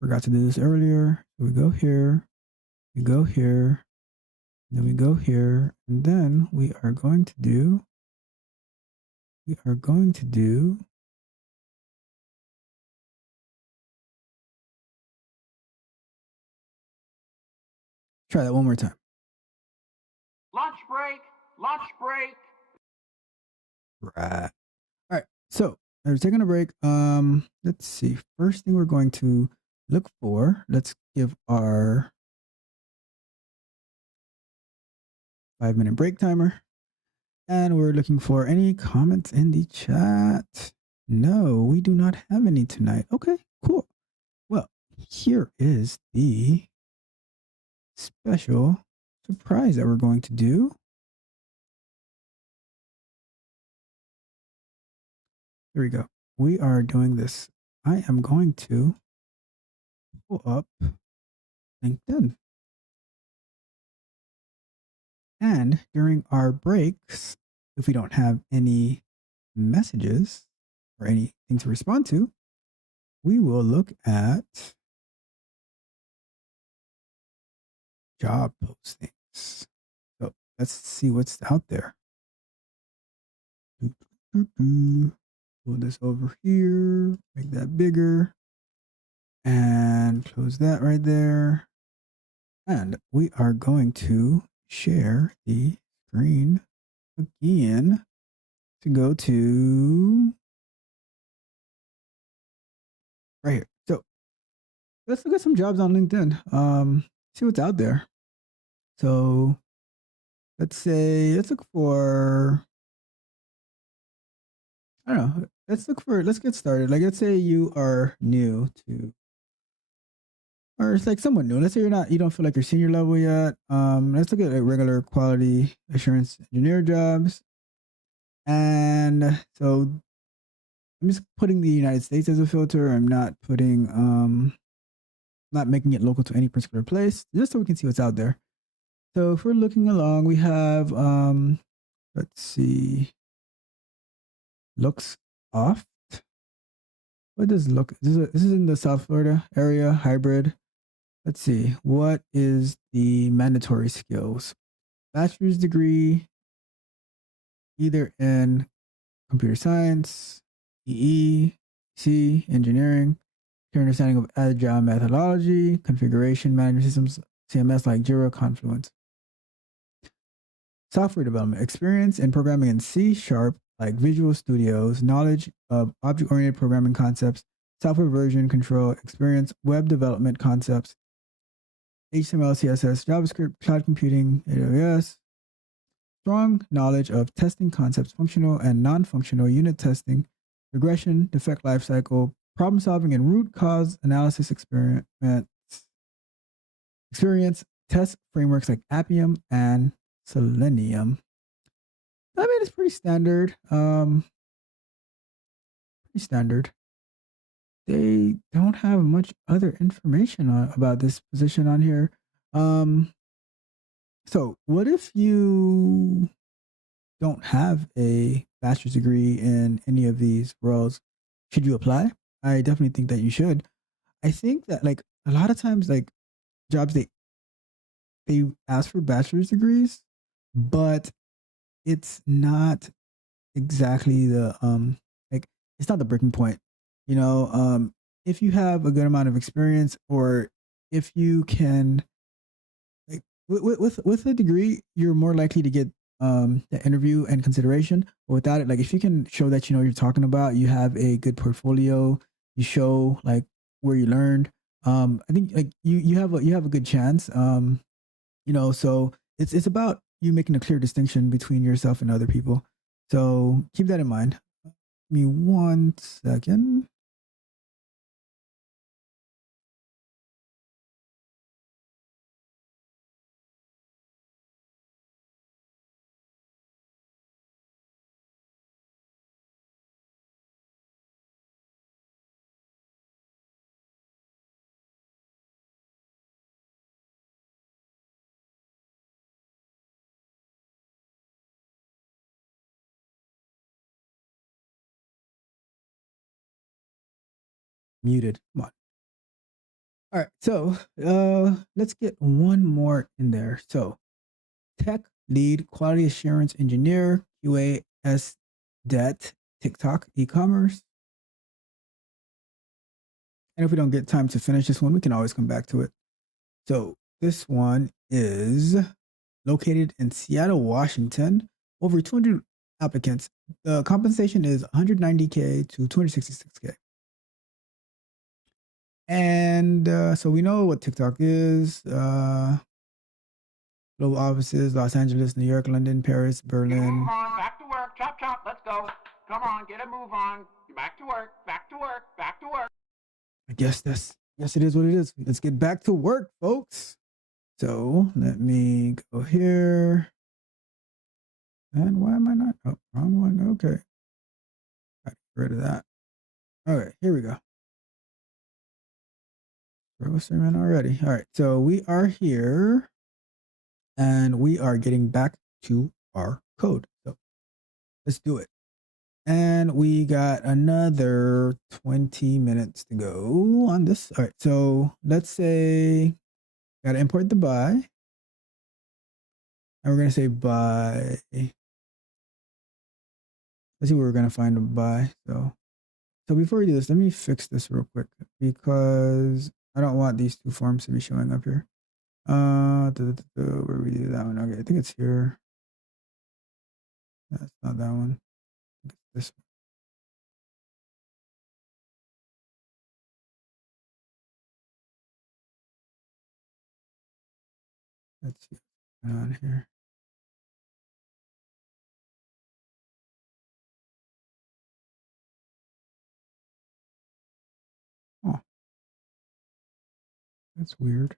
forgot to do this earlier. So we go here, we go here, then we go here, and then we are going to do, try that one more time. Lunch break. Lunch break. Right. All right. So we're taking a break. Let's see. First thing we're going to look for. Let's give our 5-minute break timer, and we're looking for any comments in the chat. No, we do not have any tonight. Okay, cool. Well, here is the special surprise that we're going to do. Here we go. We are doing this. I am going to pull up LinkedIn. And during our breaks, if we don't have any messages or anything to respond to, we will look at job postings. So let's see what's out there. Pull this over here, make that bigger, and close that right there. And we are going to share the screen again to go to right here. So let's look at some jobs on LinkedIn. See what's out there. So let's look for, I don't know. Let's get started. Like, let's say you are new to, or it's like someone new. Let's say you don't feel like you're senior level yet. Let's look at like regular quality assurance engineer jobs. And so I'm just putting the United States as a filter. I'm not not making it local to any particular place, just so we can see what's out there. So if we're looking along, we have, let's see, looks off. What does look? This is in the South Florida area, hybrid. Let's see. What is the mandatory skills? Bachelor's degree, either in computer science, engineering, clear understanding of agile methodology, configuration management systems, CMS like Jira, Confluence. Software development, experience in programming in C#, like Visual Studios, knowledge of object-oriented programming concepts, software version control, experience, web development concepts, HTML, CSS, JavaScript, cloud computing, AWS, strong knowledge of testing concepts, functional and non-functional unit testing, regression, defect lifecycle, problem solving and root cause analysis experience, test frameworks like Appium and Selenium. I mean, it's pretty standard. Pretty standard. They don't have much other information about this position on here. So what if you don't have a bachelor's degree in any of these roles? Should you apply? I definitely think that you should. I think that like a lot of times, like jobs, they ask for bachelor's degrees, but it's not exactly the like it's not the breaking point. You know, if you have a good amount of experience, or if you can, like with a degree, you're more likely to get the interview and consideration. But without it, like if you can show that you know what you're talking about, you have a good portfolio, you show like where you learned. I think like you have a good chance. You know, so it's about you making a clear distinction between yourself and other people. So keep that in mind. Give me 1 second. Muted. Come on. All right. So let's get one more in there. So tech lead, quality assurance engineer, QA SDET, TikTok, e-commerce. And if we don't get time to finish this one, we can always come back to it. So this one is located in Seattle, Washington. Over 200 applicants. The compensation is $190K to $266K. And so we know what TikTok is. Global offices, Los Angeles, New York, London, Paris, Berlin. Move on, back to work. Chop, chop, let's go. Come on, get a move on. Back to work, back to work, back to work. I guess it is what it is. Let's get back to work, folks. So let me go here. And why am I not? Oh, wrong one. Okay. Got rid of that. Okay, here we go. Sermon already. All right. So we are here and we are getting back to our code. So let's do it. And we got another 20 minutes to go on this. All right. So let's say got to import the by. And we're going to say by. Let's see where we're going to find a by. So before we do this, let me fix this real quick because I don't want these two forms to be showing up here. Where we do that one? Okay, I think it's here. That's not that one. It's this one. Let's see what's going on here. That's weird.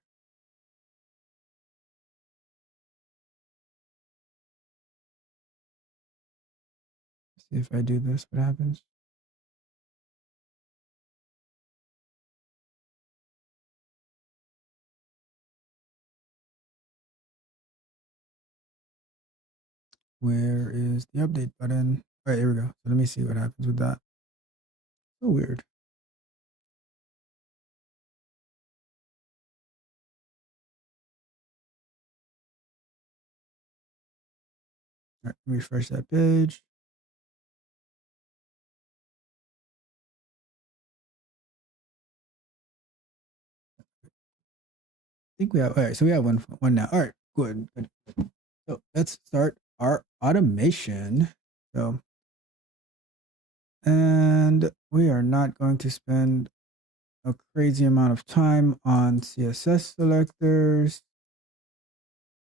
See if I do this, what happens? Where is the update button? All right, here we go. So let me see what happens with that. So weird. All right, refresh that page. I think we have, all right, so we have one now. All right, good. So let's start our automation. So, and we are not going to spend a crazy amount of time on CSS selectors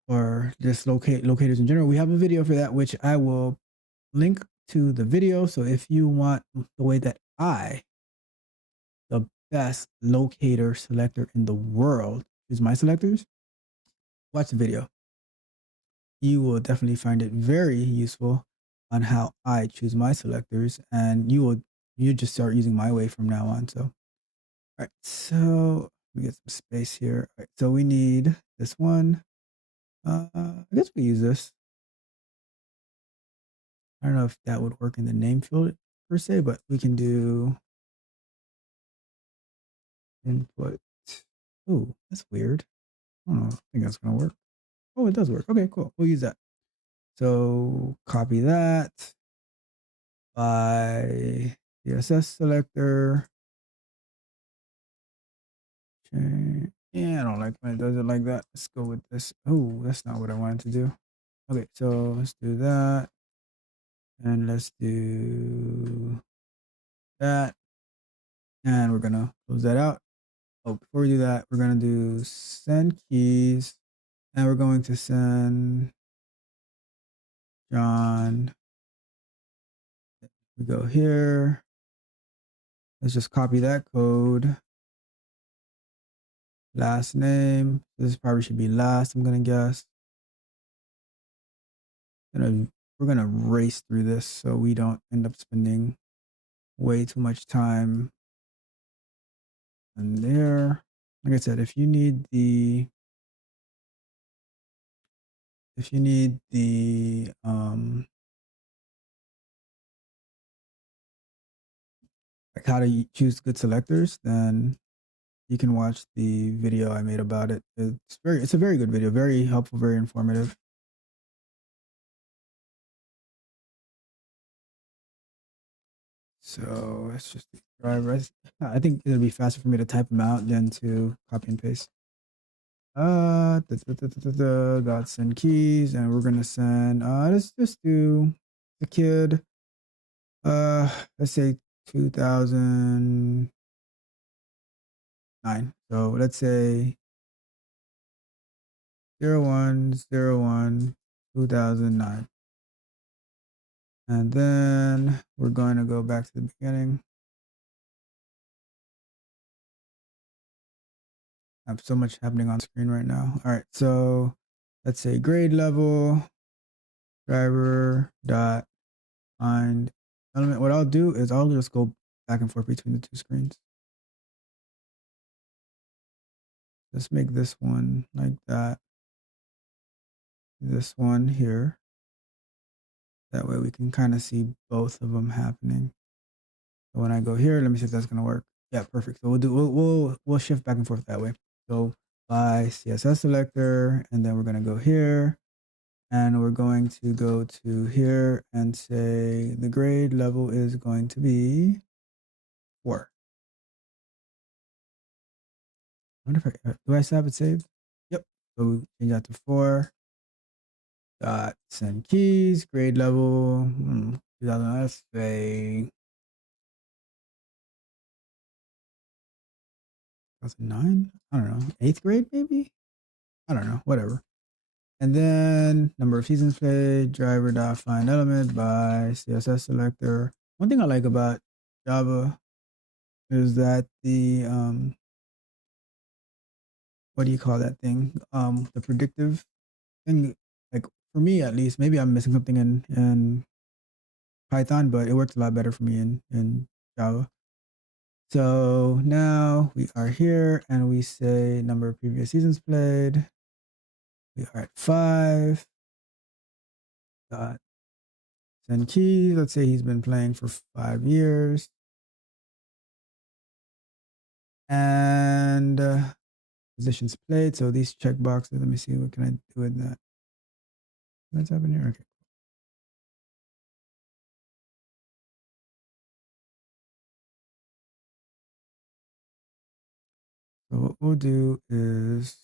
or just locators in general. We have a video for that, which I will link to the video. So if you want the way that the best locator selector in the world, use my selectors, watch the video. You will definitely find it very useful on how I choose my selectors, and you just start using my way from now on. So, all right, so let me get some space here. All right, so we need this one. I guess we use this. I don't know if that would work in the name field per se, but we can do input. Oh, that's weird. I don't know. I think that's gonna work. Oh, it does work. Okay, cool. We'll use that. So copy that by CSS selector. Yeah, I don't like when it does it like that. Let's go with this. Oh, that's not what I wanted to do. Okay, so let's do that. And let's do that. And we're gonna close that out. Oh, before we do that, we're gonna do send keys. And we're going to send John. We go here. Let's just copy that code. Last name. This probably should be last, I'm gonna guess. We're gonna race through this so we don't end up spending way too much time in there. Like I said, if you need the like how to choose good selectors, then you can watch the video I made about it. It's a very good video, very helpful, very informative. So let's just drive. I think it'll be faster for me to type them out than to copy and paste. Got send keys, and we're gonna send. Let's just do the kid. Let's say 2009. So let's say 01/01/2009. And then we're going to go back to the beginning. I have so much happening on screen right now. All right, so let's say grade level driver dot find element. What I'll do is I'll just go back and forth between the two screens. Let's make this one like that. This one here. That way we can kind of see both of them happening. So when I go here, let me see if that's gonna work. Yeah, perfect. So we'll shift back and forth that way. So by CSS selector, and then we're gonna go here, and we're going to go to here and say the grade level is going to be 4. I wonder if do I still have it saved? Yep. So we change that to 4. Dot send keys, grade level. 2000, let's say 2009. I don't know. 8th grade, maybe. I don't know. Whatever. And then number of seasons played, driver dot find element by CSS selector. One thing I like about Java is that the what do you call that thing? The predictive thing. Like for me at least, maybe I'm missing something in Python, but it works a lot better for me in Java. So now we are here and we say number of previous seasons played. We are at 5. Dot send keys. Let's say he's been playing for 5 years. And positions played. So these checkboxes, let me see, what can I do with that? What's happening here? Okay. So what we'll do is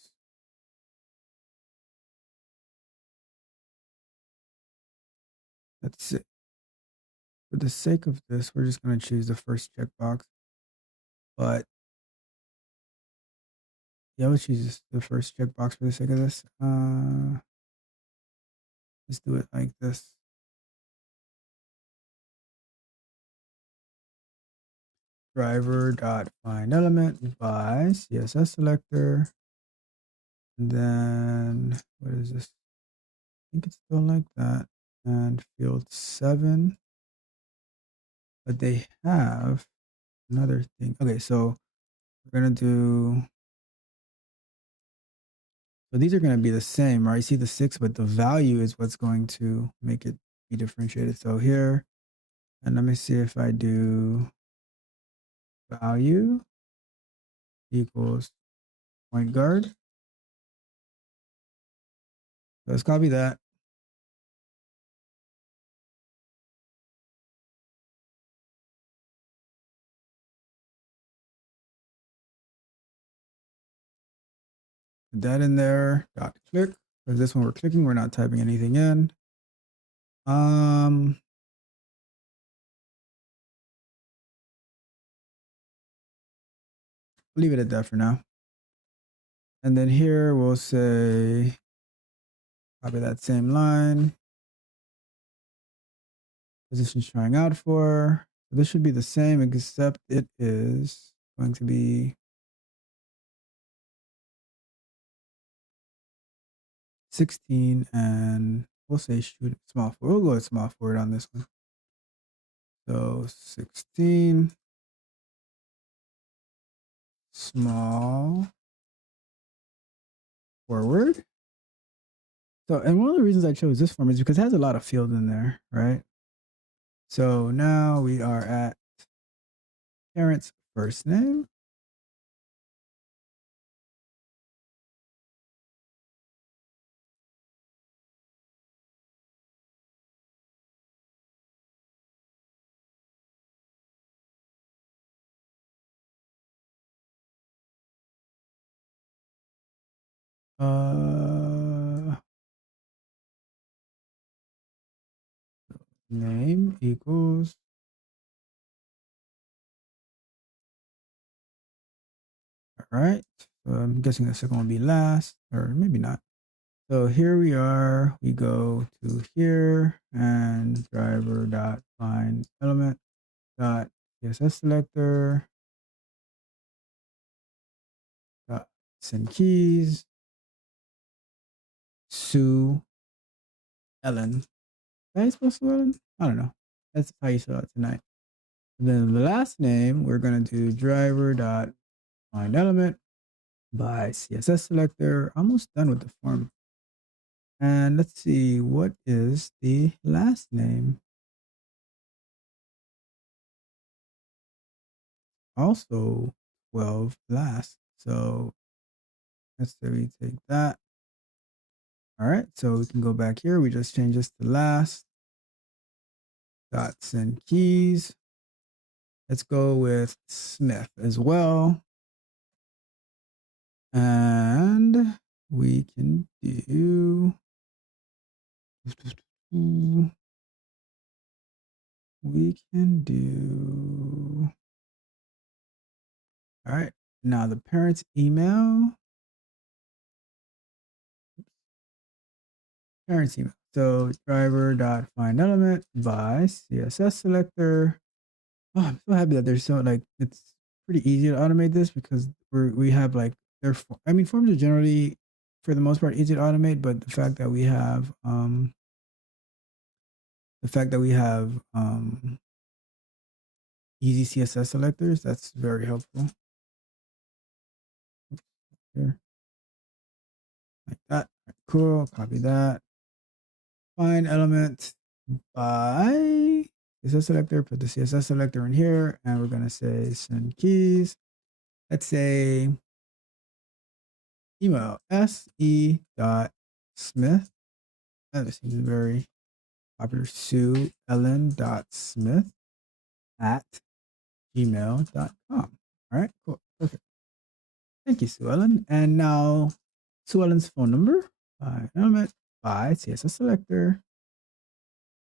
let's see. For the sake of this, we're just going to choose the first checkbox. But yeah, we'll choose the first checkbox for the sake of this. Let's do it like this. Driver.findElement by CSS selector. And then what is this? I think it's still like that. And field 7. But they have another thing. Okay, so we're gonna do. So these are gonna be the same, right? See the 6, but the value is what's going to make it be differentiated. So here, and let me see if I do value equals point guard. So let's copy that. Put that in there. Dot click. For this one, we're clicking. We're not typing anything in. Leave it at that for now. And then here we'll say, copy that same line. Positions trying out for. This should be the same, except it is going to be 16, and we'll say shoot small forward. We'll go with small forward on this one. So 16 small forward. So, and one of the reasons I chose this form is because it has a lot of fields in there, right? So now we are at parent's first name. Name equals. All right. So I'm guessing the second one will be last, or maybe not. So here we are. We go to here and driver dot find element dot CSS selector dot send keys. Sue Ellen. Are you supposed to Ellen? I don't know. That's how you saw it tonight. And then the last name, we're gonna do driver dot find element by CSS selector. Almost done with the form. And let's see, what is the last name? Also 12 last. So let's say we take that. All right, so we can go back here. We just change this to last. Dot send keys. Let's go with Smith as well. And we can do. All right, now the parent's email. Parent's email. So driver.findElement by CSS selector. Oh, I'm so happy that there's so it's pretty easy to automate this because we have like I mean, forms are generally, for the most part, easy to automate, but the fact that we have easy CSS selectors, that's very helpful. Here, like that. Cool. Copy that. Find element by CSS selector. Put the CSS selector in here, and we're gonna say send keys. Let's say email se.smith. That seems very popular. SueEllen.smith@gmail.com. All right, cool, perfect. Thank you, Sue Ellen. And now Sue Ellen's phone number. Element by CSS selector.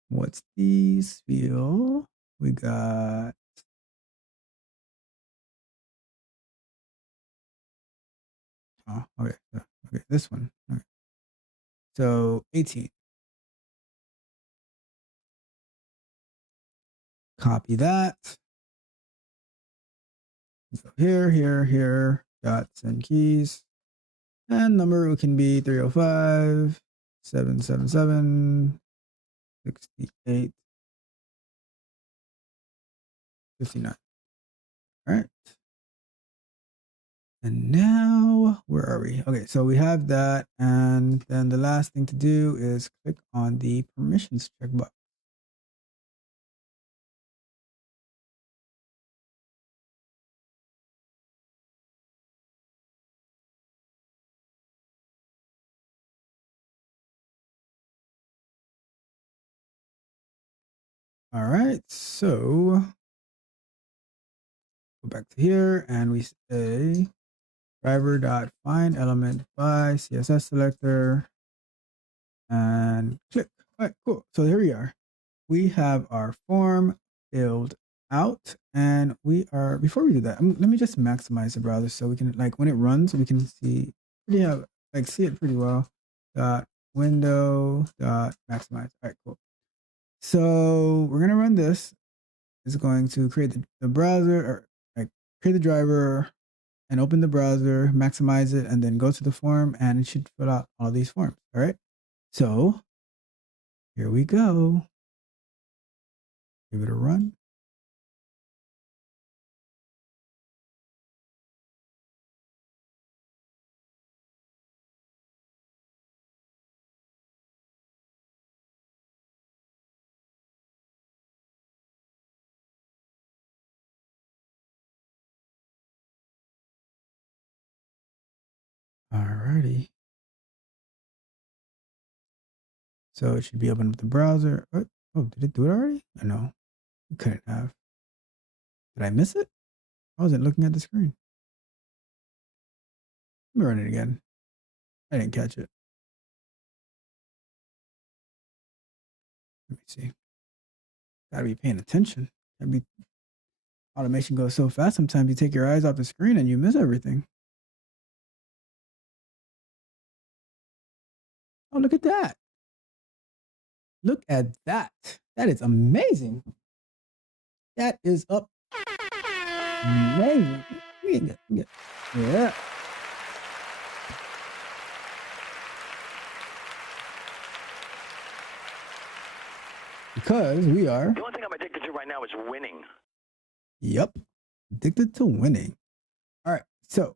What's these field? We got okay, this one. Okay. So 18. Copy that. So here, dot send keys. And number can be 305 777 68 59. All right. And now, where are we? Okay, so we have that. And then the last thing to do is click on the permissions checkbox. All right, so go back to here and we say driver.find element by CSS selector and click. All right, cool. So here we are. We have our form filled out and we are, before we do that, let me just maximize the browser so we can, like when it runs, we can see see it pretty well. Window maximize. All right, cool. So we're gonna run this. It's going to create the browser, or like create the driver and open the browser, maximize it, and then go to the form, and it should fill out all these forms. All right. So here we go. Give it a run. Alrighty. So it should be open with the browser. Oh, did it do it already? I know. It couldn't have. Did I miss it? I wasn't looking at the screen. Let me run it again. I didn't catch it. Let me see. Gotta be paying attention. Automation goes so fast. Sometimes you take your eyes off the screen and you miss everything. Oh, look at that. Look at that. That is amazing. That is amazing. Yeah. Because we are. The only thing I'm addicted to right now is winning. Yep. Addicted to winning. All right. So,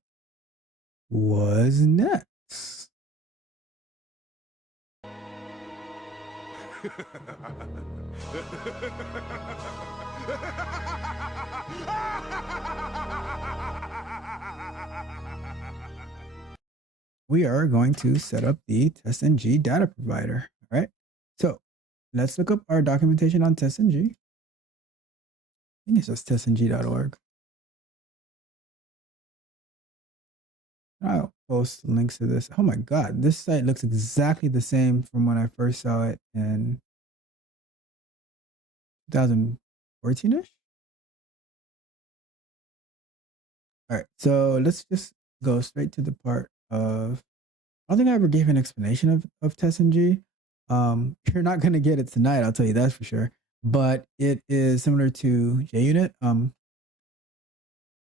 what's next? We are going to set up the TestNG data provider. All right. So let's look up our documentation on TestNG. I think it's just testng.org. I'll post links to this. Oh my God, this site looks exactly the same from when I first saw it in 2014-ish. All right, so let's just go straight to the part of, I don't think I ever gave an explanation of TestNG. You're not going to get it tonight, I'll tell you that for sure. But it is similar to JUnit.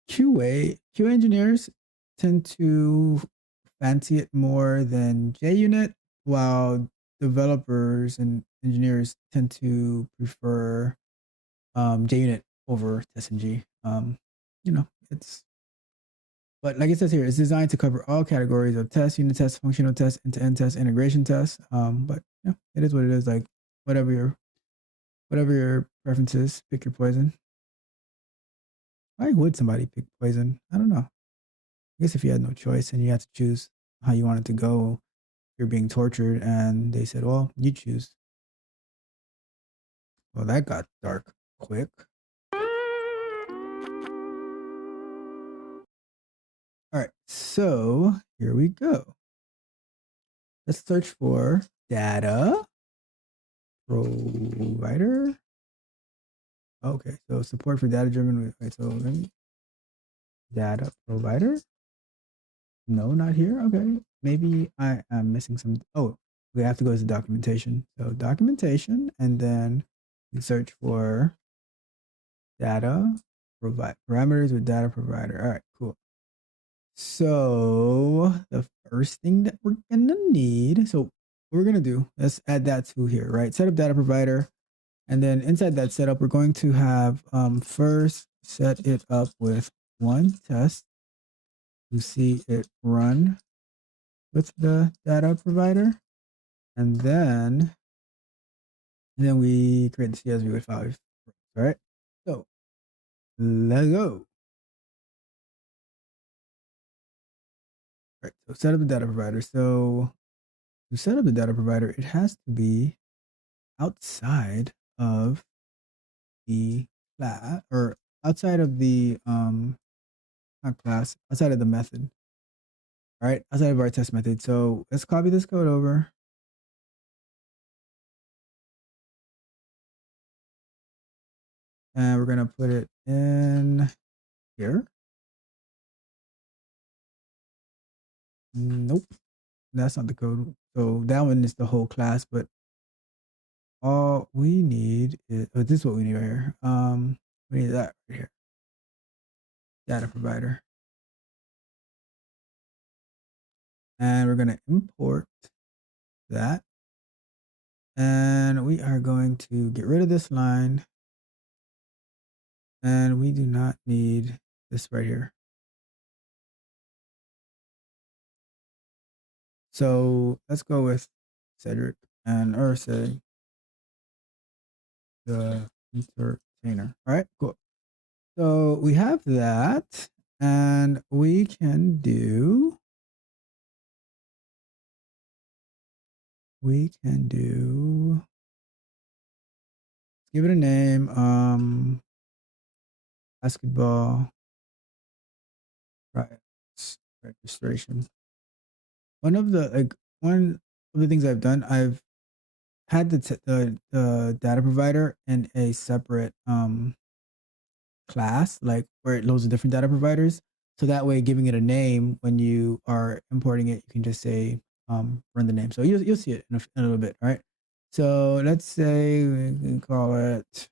QA engineers tend to fancy it more than JUnit, while developers and engineers tend to prefer JUnit over TestNG. You know, but like it says here, it's designed to cover all categories of tests: unit tests, functional tests, end-to-end tests, integration tests. But yeah, it is what it is. Like whatever your preference is, pick your poison. Why would somebody pick poison? I don't know. I guess if you had no choice and you had to choose how you wanted to go, you're being tortured, and they said, "Well, you choose." Well, that got dark quick. All right, so here we go. Let's search for data provider. Okay, so support for data-driven. Wait, so let me data provider. No, not here. Okay, maybe I am missing some. Oh, we have to go to documentation. So documentation, and then we search for data provide parameters with data provider. All right, cool. So the first thing that we're gonna need, so what we're gonna do, let's add that to here, right? Setup data provider, and then inside that setup, we're going to have first set it up with one test to see it run with the data provider, and then we create the CSV with 5. All right, so let's go. All right, so set up the data provider. So to set up the data provider, it has to be outside of the class, or outside of the not class, outside of the method. All right, outside of our test method. So let's copy this code over. And we're gonna put it in here. Nope, that's not the code. So that one is the whole class, but all we need is, oh, this is what we need right here. We need that right here. Data provider. And we're gonna import that. And we are going to get rid of this line. And we do not need this right here. So let's go with Cedric and say the entertainer. All right, cool. So we have that, and we can do give it a name, basketball registration. One of the things I've done, I've had the data provider in a separate class, like where it loads of different data providers. So that way, giving it a name when you are importing it, you can just say run the name. So you'll see it in a little bit. All right. So let's say we can call it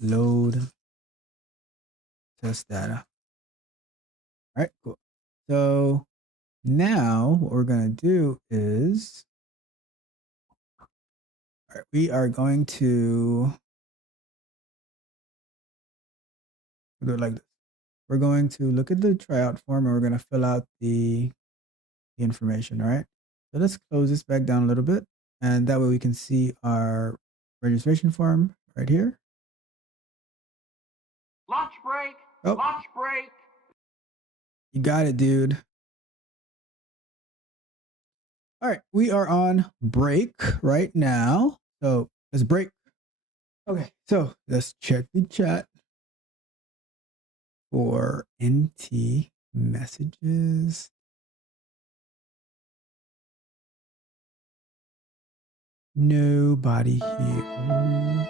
load test data. All right, cool. So now what we're going to do is, all right, we are going to do it like this. We're going to look at the tryout form, and we're going to fill out the information. All right. So let's close this back down a little bit, and that way we can see our registration form right here. Lunch break. Oh. Lunch break. You got it, dude. All right, we are on break right now. So let's break. Okay, so let's check the chat for NT messages. Nobody here.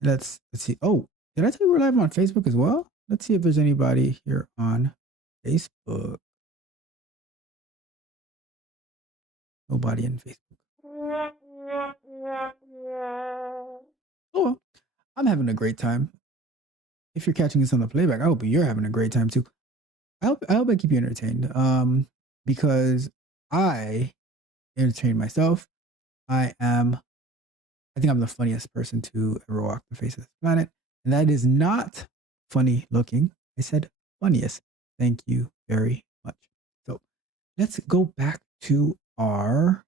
Let's see. Oh, did I tell you we're live on Facebook as well? Let's see if there's anybody here on Facebook. Nobody in Facebook. Oh, well, I'm having a great time. If you're catching this on the playback, I hope you're having a great time too. I hope I keep you entertained. Because I entertain myself. I think I'm the funniest person to ever walk the face of this planet. And that is not funny looking. I said funniest. Thank you very much. So let's go back to our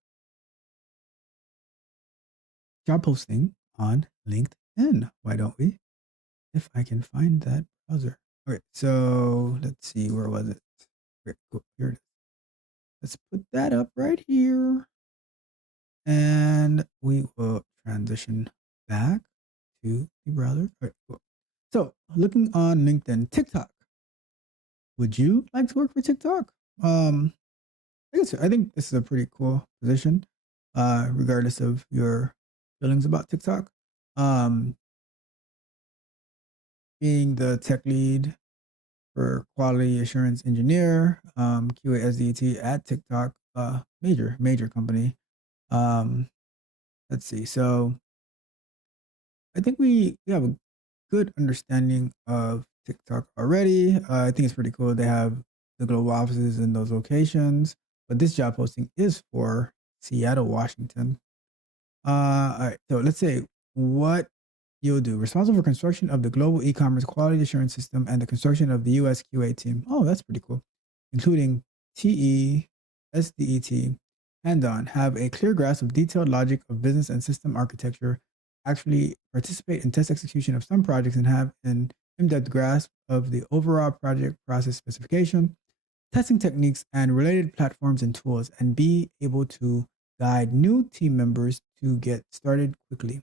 job posting on LinkedIn. Why don't we? If I can find that browser. Okay, so let's see, where was it? Okay, cool. Here it is. Let's put that up right here. And we will transition back to the browser. Okay, cool. So looking on LinkedIn, TikTok. Would you like to work for TikTok? I think this is a pretty cool position, regardless of your feelings about TikTok. Being the tech lead for quality assurance engineer, QA SDT at TikTok, major company. Let's see. So I think we have a good understanding of TikTok already. I think it's pretty cool. They have the global offices in those locations, but this job posting is for Seattle, Washington. All right. So let's say what you'll do. Responsible for construction of the global e-commerce quality assurance system and the construction of the US QA team. Oh, that's pretty cool. Including TE, SDET, hands-on, have a clear grasp of detailed logic of business and system architecture, actually participate in test execution of some projects and have an in-depth grasp of the overall project process specification, testing techniques and related platforms and tools, and be able to guide new team members to get started quickly.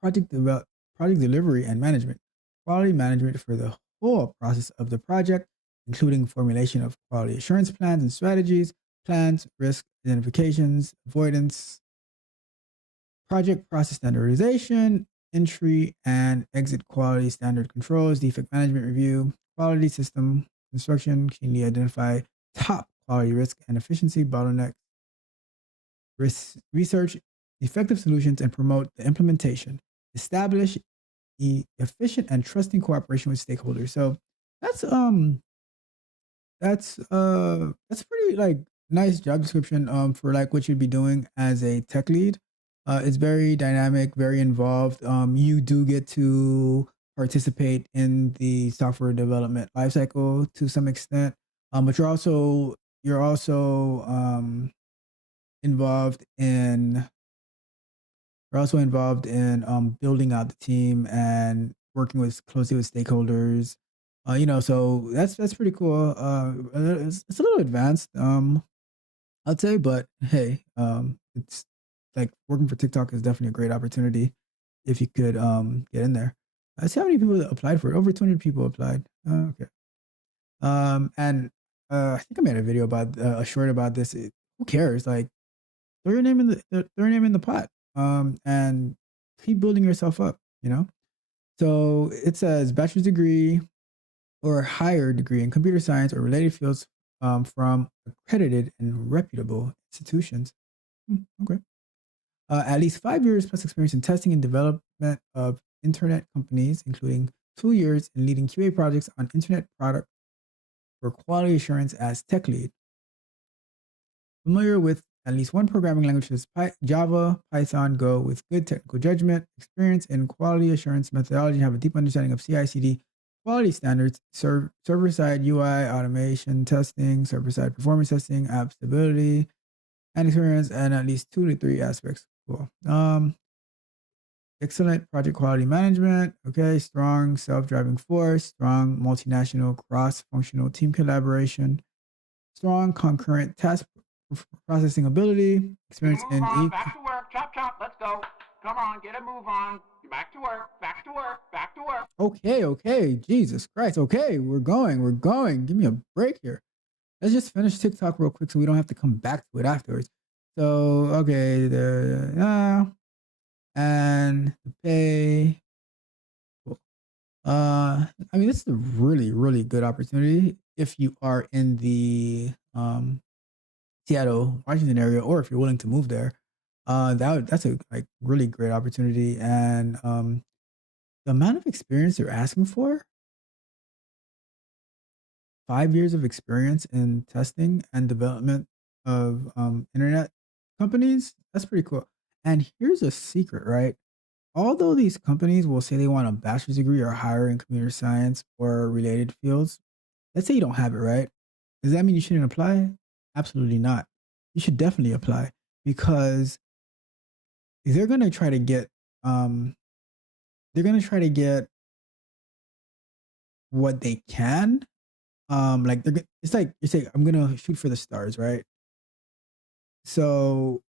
Project delivery and management, quality management for the whole process of the project, including formulation of quality assurance plans and strategies, plans, risk identifications, avoidance, project process standardization, entry and exit quality standard controls, defect management review, quality system construction, keenly identify top quality risk and efficiency bottlenecks, research effective solutions and promote the implementation, establish efficient and trusting cooperation with stakeholders. So that's a pretty like nice job description for like what you'd be doing as a tech lead. It's very dynamic, very involved. You do get to participate in the software development lifecycle to some extent, but you're also involved in building out the team and working closely with stakeholders. So that's pretty cool. It's a little advanced, I'd say, but hey, it's like working for TikTok is definitely a great opportunity if you could get in there. I see how many people applied for it. Over 200 people applied. Okay. And I think I made a video about a short about this. Who cares? Like, throw your name in the pot. And keep building yourself up. So it says bachelor's degree or higher degree in computer science or related fields from accredited and reputable institutions. Okay. At least 5 years plus experience in testing and development of internet companies, including 2 years in leading QA projects on internet product for quality assurance as tech lead. Familiar with at least one programming language such as Java, Python, Go, with good technical judgment, experience in quality assurance methodology, have a deep understanding of CI/CD quality standards, server-side UI automation testing, server-side performance testing, app stability, and experience, and at least 2 to 3 aspects. Cool. Excellent project quality management. Okay. Strong self-driving force, strong multinational cross-functional team collaboration, strong concurrent task processing ability, experience in back to work, chop, let's go. Come on, get a move on. You're back to work, back to work, back to work. Okay, Jesus Christ. Okay, we're going. Give me a break here. Let's just finish TikTok real quick so we don't have to come back to it afterwards. So, okay, and the pay. Cool. This is a really, really good opportunity if you are in the Seattle, Washington area, or if you're willing to move there. That's a like really great opportunity, and the amount of experience they're asking for, 5 years of experience in testing and development of internet companies. That's pretty cool. And here's a secret, right? Although these companies will say they want a bachelor's degree or higher in computer science or related fields, let's say you don't have it, right? Does that mean you shouldn't apply? Absolutely not. You should definitely apply because they're gonna try to get um they're gonna try to get what they can. Like it's like you say, I'm gonna shoot for the stars, right? So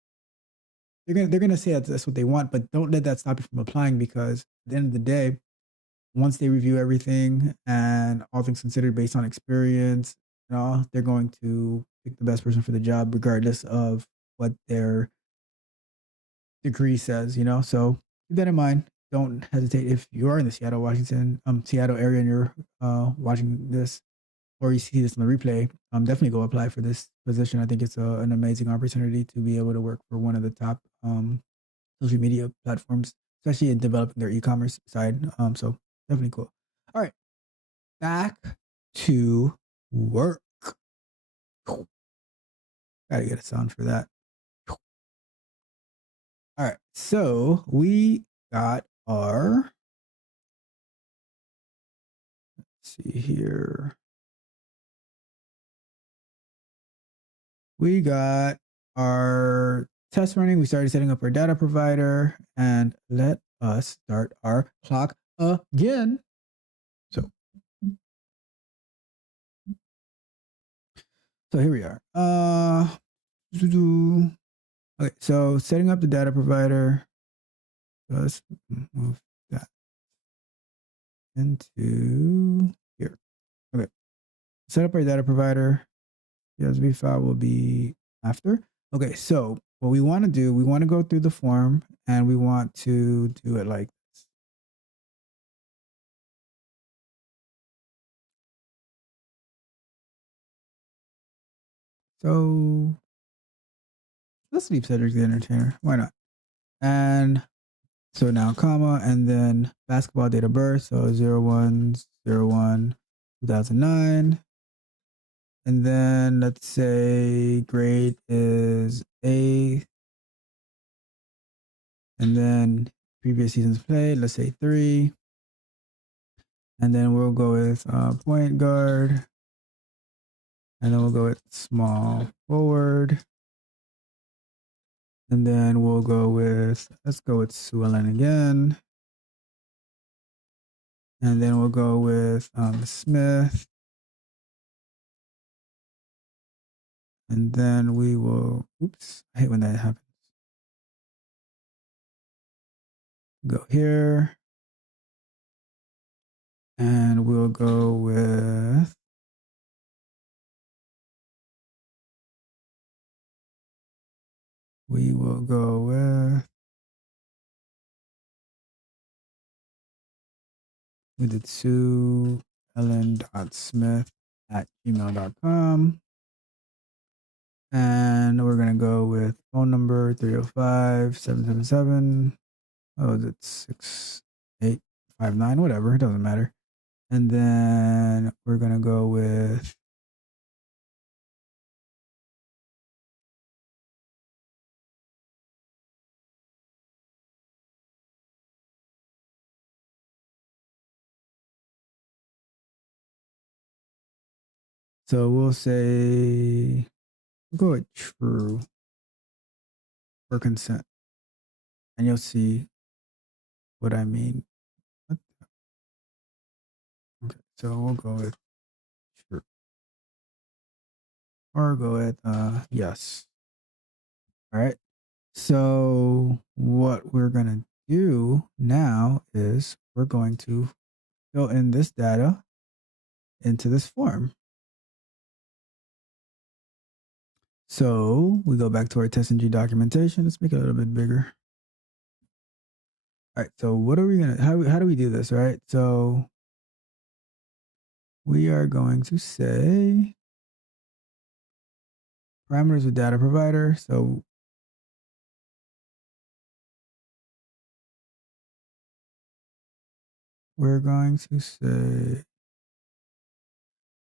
they're gonna say that's what they want, but don't let that stop you from applying because at the end of the day, once they review everything and all things considered based on experience and all, they're going to pick the best person for the job, regardless of what their degree says, So keep that in mind. Don't hesitate if you are in the Seattle area and you're watching this or you see this on the replay, definitely go apply for this position. I think it's an amazing opportunity to be able to work for one of the top social media platforms, especially in developing their e-commerce side. So definitely cool. All right, back to work. Gotta get a sound for that. All right, so we got our, let's see here. We got our test running. We started setting up our data provider, and let us start our clock again. So here we are. Okay, so setting up the data provider. Let's move that into here. Okay, set up our data provider. The CSV file will be after. Okay, so what we want to do, we want to go through the form and we want to do it like this. So let's leave Cedric the Entertainer. Why not? And so now comma and then basketball date of birth. So 01/01/2009. And then let's say grade is A. And then previous seasons played, let's say 3. And then we'll go with point guard. And then we'll go with small forward. And then we'll go with, let's go with Sue Ellen again. And then we'll go with Smith. And then we will, oops, I hate when that happens. Go here. And we'll go with, we will go with, we did Sue Ellen.Smith@gmail.com. And we're going to go with phone number 305-777. Oh, is it 6859? Whatever, it doesn't matter. And then we're going to go with so we'll say we'll go with true for consent. And you'll see what I mean. Okay, so we'll go with true. Or go with yes. All right. So what we're going to do now is we're going to fill in this data into this form. So we go back to our TestNG documentation. Let's make it a little bit bigger. All right. So what are we going to, how do we do this? Right. So we are going to say parameters of data provider. So we're going to say,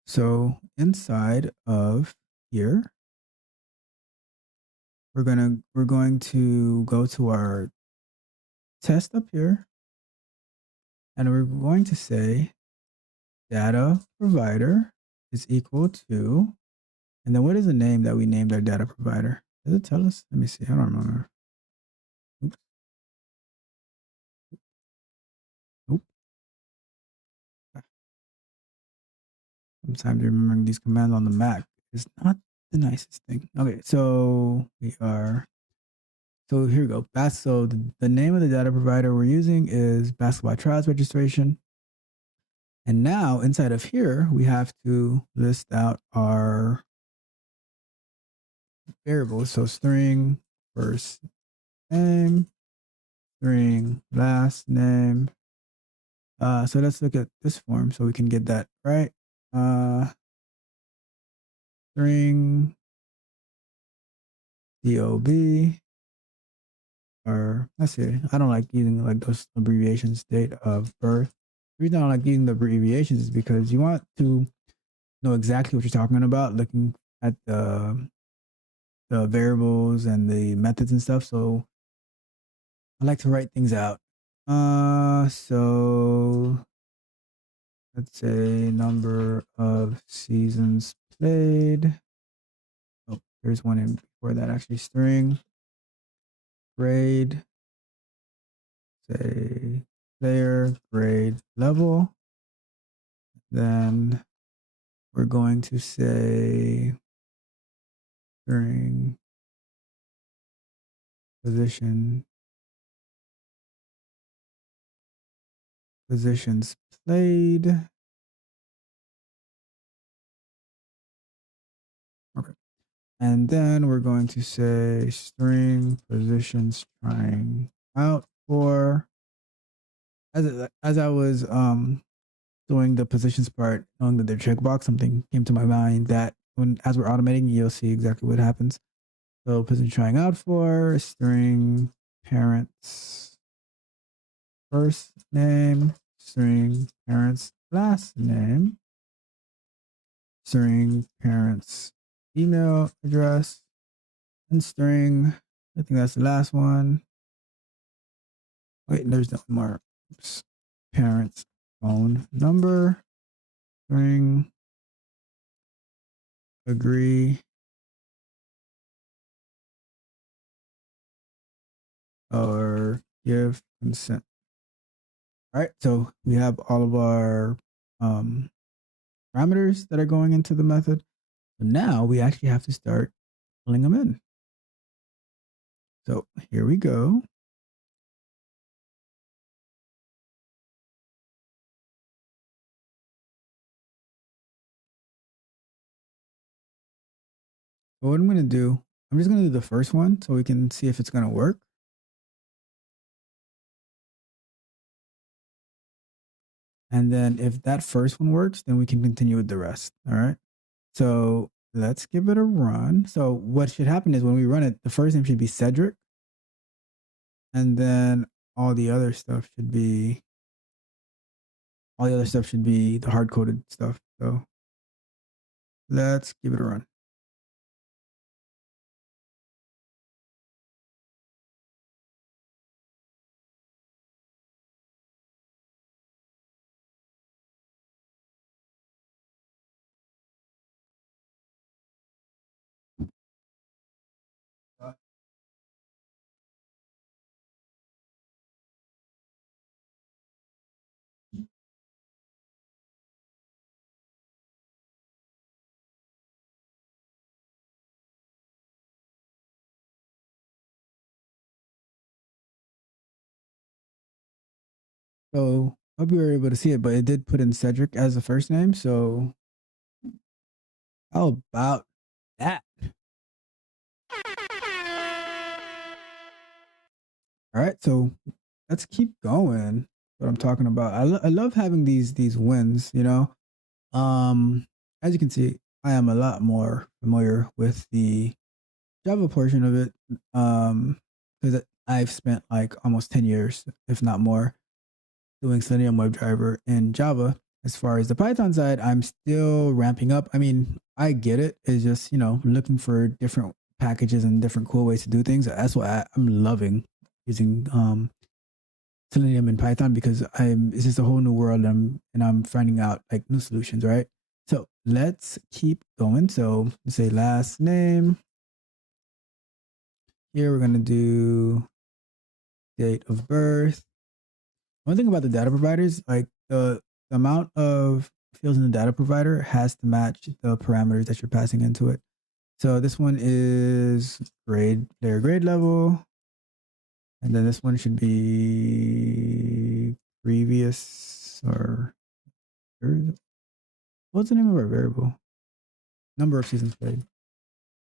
so inside of here, we're going to go to our test up here, and we're going to say data provider is equal to, and then what is the name that we named our data provider? Does it tell us? Let me see. I don't remember. Oops. Nope. Sometimes remembering these commands on the Mac is not the nicest thing. Okay, so so here we go. So the name of the data provider we're using is basketball trials registration. And now inside of here, we have to list out our variables. So string first name, string last name. So let's look at this form so we can get that right. String DOB, or let's see, I don't like using like those abbreviations, date of birth. The reason I don't like using the abbreviations is because you want to know exactly what you're talking about, looking at the variables and the methods and stuff. So I like to write things out. So let's say number of seasons played. Oh, there's one in before that, actually. String grade, say player grade level. Then we're going to say string positions played. Okay. And then we're going to say string positions trying out for. As I was doing the positions part, knowing that they're checkbox, something came to my mind that as we're automating, you'll see exactly what happens. So position trying out for, string parents first name, string parents last name, string parents email address, and string, I think that's the last one. Wait, there's no more. Oops. Parents phone number, string agree or give consent. All right, so we have all of our parameters that are going into the method. So now we actually have to start filling them in. So here we go. So what I'm going to do, I'm just going to do the first one so we can see if it's going to work. And then if that first one works, then we can continue with the rest. All right. So let's give it a run. So what should happen is when we run it, the first name should be Cedric. And then all the other stuff should be the hard-coded stuff. So let's give it a run. So I hope you were able to see it, but it did put in Cedric as the first name. So how about that? All right, so let's keep going. What I'm talking about. I love having these wins. You know, as you can see, I am a lot more familiar with the Java portion of it, because I've spent like almost 10 years, if not more, doing Selenium WebDriver in Java. As far as the Python side, I'm still ramping up. I mean, I get it. It's just, looking for different packages and different cool ways to do things. That's why I'm loving using Selenium and Python, because it's just a whole new world, and I'm finding out like new solutions, right? So let's keep going. So let's say last name. Here we're gonna do date of birth. One thing about the data providers, like the amount of fields in the data provider has to match the parameters that you're passing into it. So this one is player grade level. And then this one should be previous, or what's the name of our variable? Number of seasons played.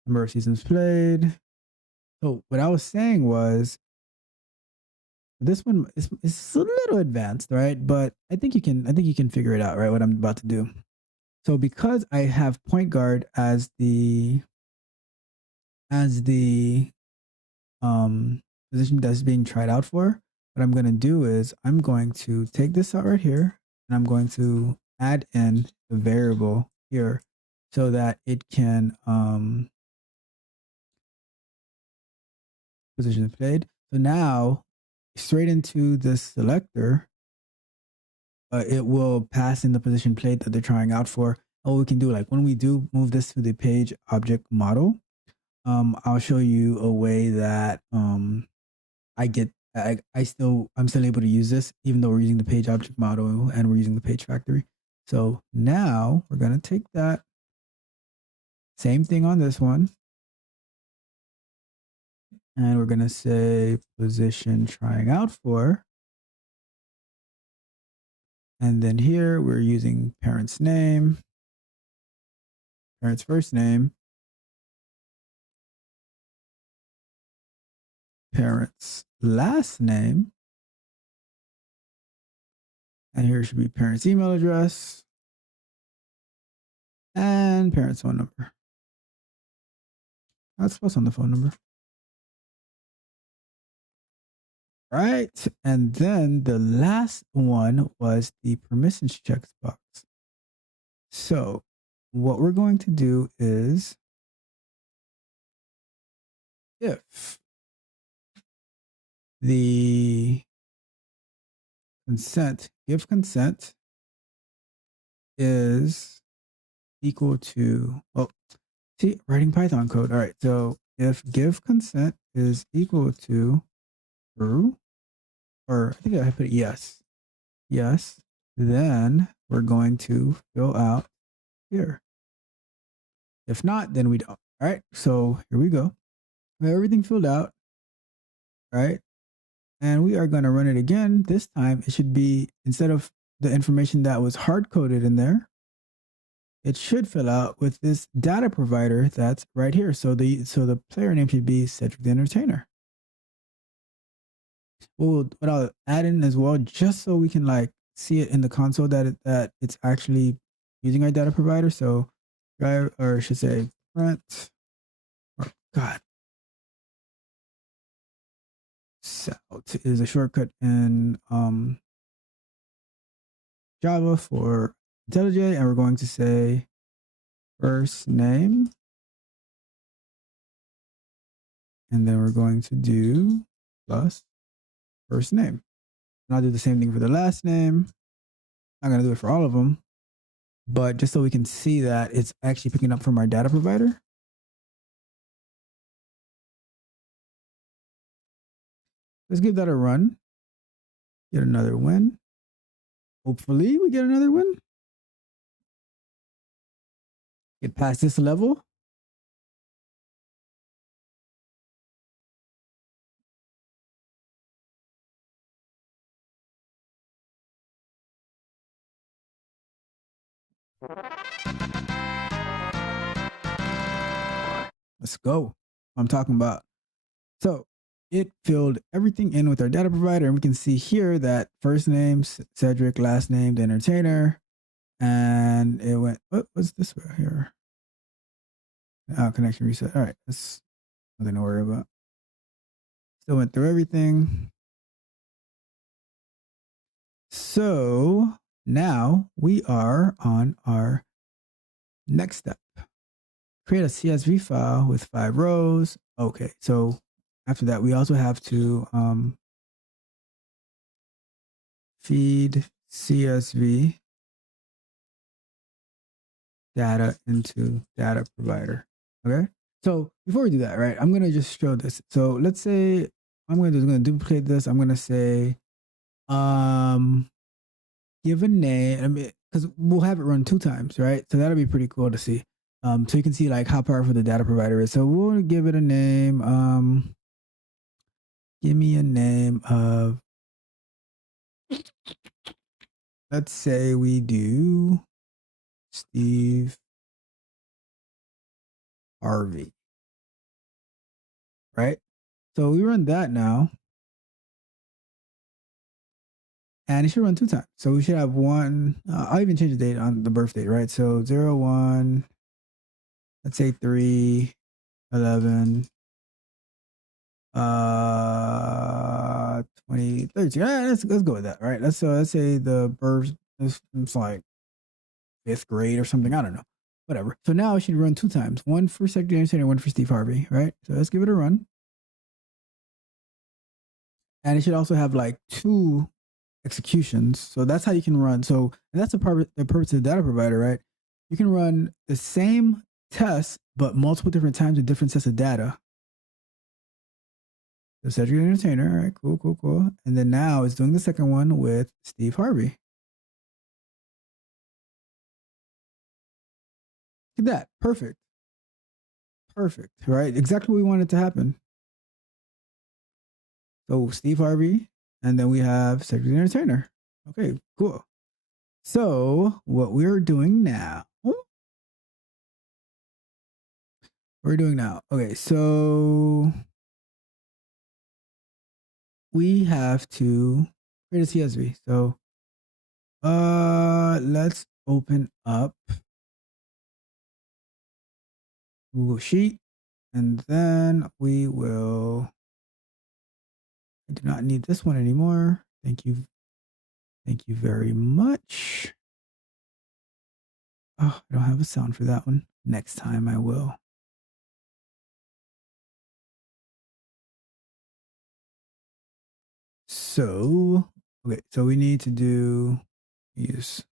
Number of seasons played. So what I was saying was, this one is a little advanced, right? But I think you can figure it out, right? What I'm about to do. So because I have point guard as the position that's being tried out for, what I'm going to do is I'm going to take this out right here, and I'm going to add in the variable here so that it can position played. So now straight into the selector, it will pass in the position played that they're trying out for. What we can do, like when we do move this to the page object model, I'll show you a way that I'm still able to use this, even though we're using the page object model and we're using the page factory. So now we're going to take that same thing on this one, and we're going to say position trying out for. And then here we're using parent's name, parent's first name, parent's last name, and here should be parent's email address and parent's phone number. That's what's on the phone number. Right. And then the last one was the permissions checkbox. So what we're going to do is, if the give consent is equal to, writing Python code. All right. So if give consent is equal to true, or I think I put yes, then we're going to fill out here. If not, then we don't. All right. So here we go. We have everything filled out. Right. And we are going to run it again. This time it should be, instead of the information that was hard coded in there, it should fill out with this data provider that's right here. So the player name should be Cedric the Entertainer. What I'll add in as well, just so we can like see it in the console that it's actually using our data provider. So drive, or I should say print, or God, Salt is a shortcut in Java for IntelliJ, and we're going to say first name, and then we're going to do plus first name. And I'll do the same thing for the last name. I'm going to do it for all of them, but just so we can see that it's actually picking up from our data provider. Let's give that a run. Get another win. Hopefully we get another win. Get past this level. Let's go. I'm talking about. So it filled everything in with our data provider, and we can see here that first name Cedric, last name the Entertainer, and it went. What's this right here? Connection reset. All right, that's nothing to worry about. Still went through everything. So now we are on our next step. Create a CSV file with 5 rows. Okay, so after that, we also have to feed CSV data into DataProvider. Okay, so before we do that, right, I'm gonna just show this. So let's say I'm gonna duplicate this. I'm gonna say give a name. I mean, because we'll have it run 2 times, right? So that'll be pretty cool to see. So you can see like how powerful the data provider is. So we'll give it a name. Give me a name of, let's say we do Steve Harvey, right? So we run that now. And it should run 2 times. So we should have one. I'll even change the date on the birth date, right? So 01, let's say 3/11, 2013. Let's go with that, right? Let's say the birth is like 5th grade or something. I don't know. Whatever. So now it should run 2 times. One for Secretary and one for Steve Harvey, right? So let's give it a run. And it should also have like 2 executions. So that's how you can run. So, and that's the purpose of the data provider, right? You can run the same test, but multiple different times with different sets of data. So Cedric Entertainer, all right, cool. And then now it's doing the second one with Steve Harvey. Look at that, perfect, right? Exactly what we wanted to happen. So Steve Harvey, and then we have Cedric Entertainer. Okay, cool. So what we're doing now, okay, so we have to create a CSV. So let's open up Google Sheet, and then we will, I do not need this one anymore. Thank you very much. Oh, I don't have a sound for that one. Next time I will. So, okay, so we need to use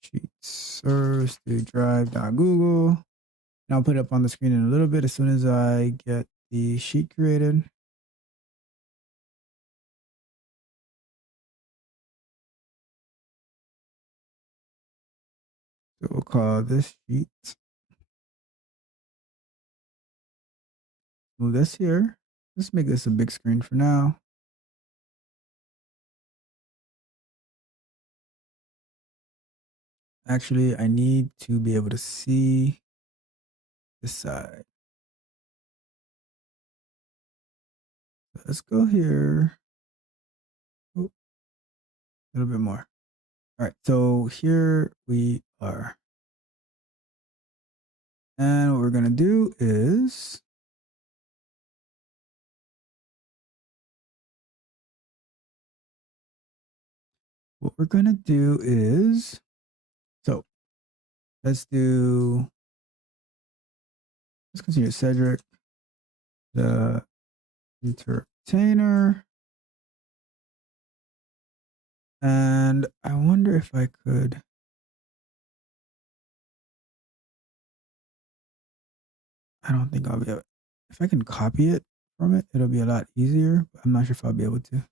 sheets serves to drive.google. And I'll put it up on the screen in a little bit as soon as I get the sheet created. So we'll call this sheet. Move this here. Let's make this a big screen for now. Actually, I need to be able to see this side. So let's go here. Oh, a little bit more. All right, so here we are. And what we're going to do is so let's consider Cedric the entertainer. And I wonder if I could. I don't think I'll be able. If I can copy it from it, it'll be a lot easier. But I'm not sure if I'll be able to.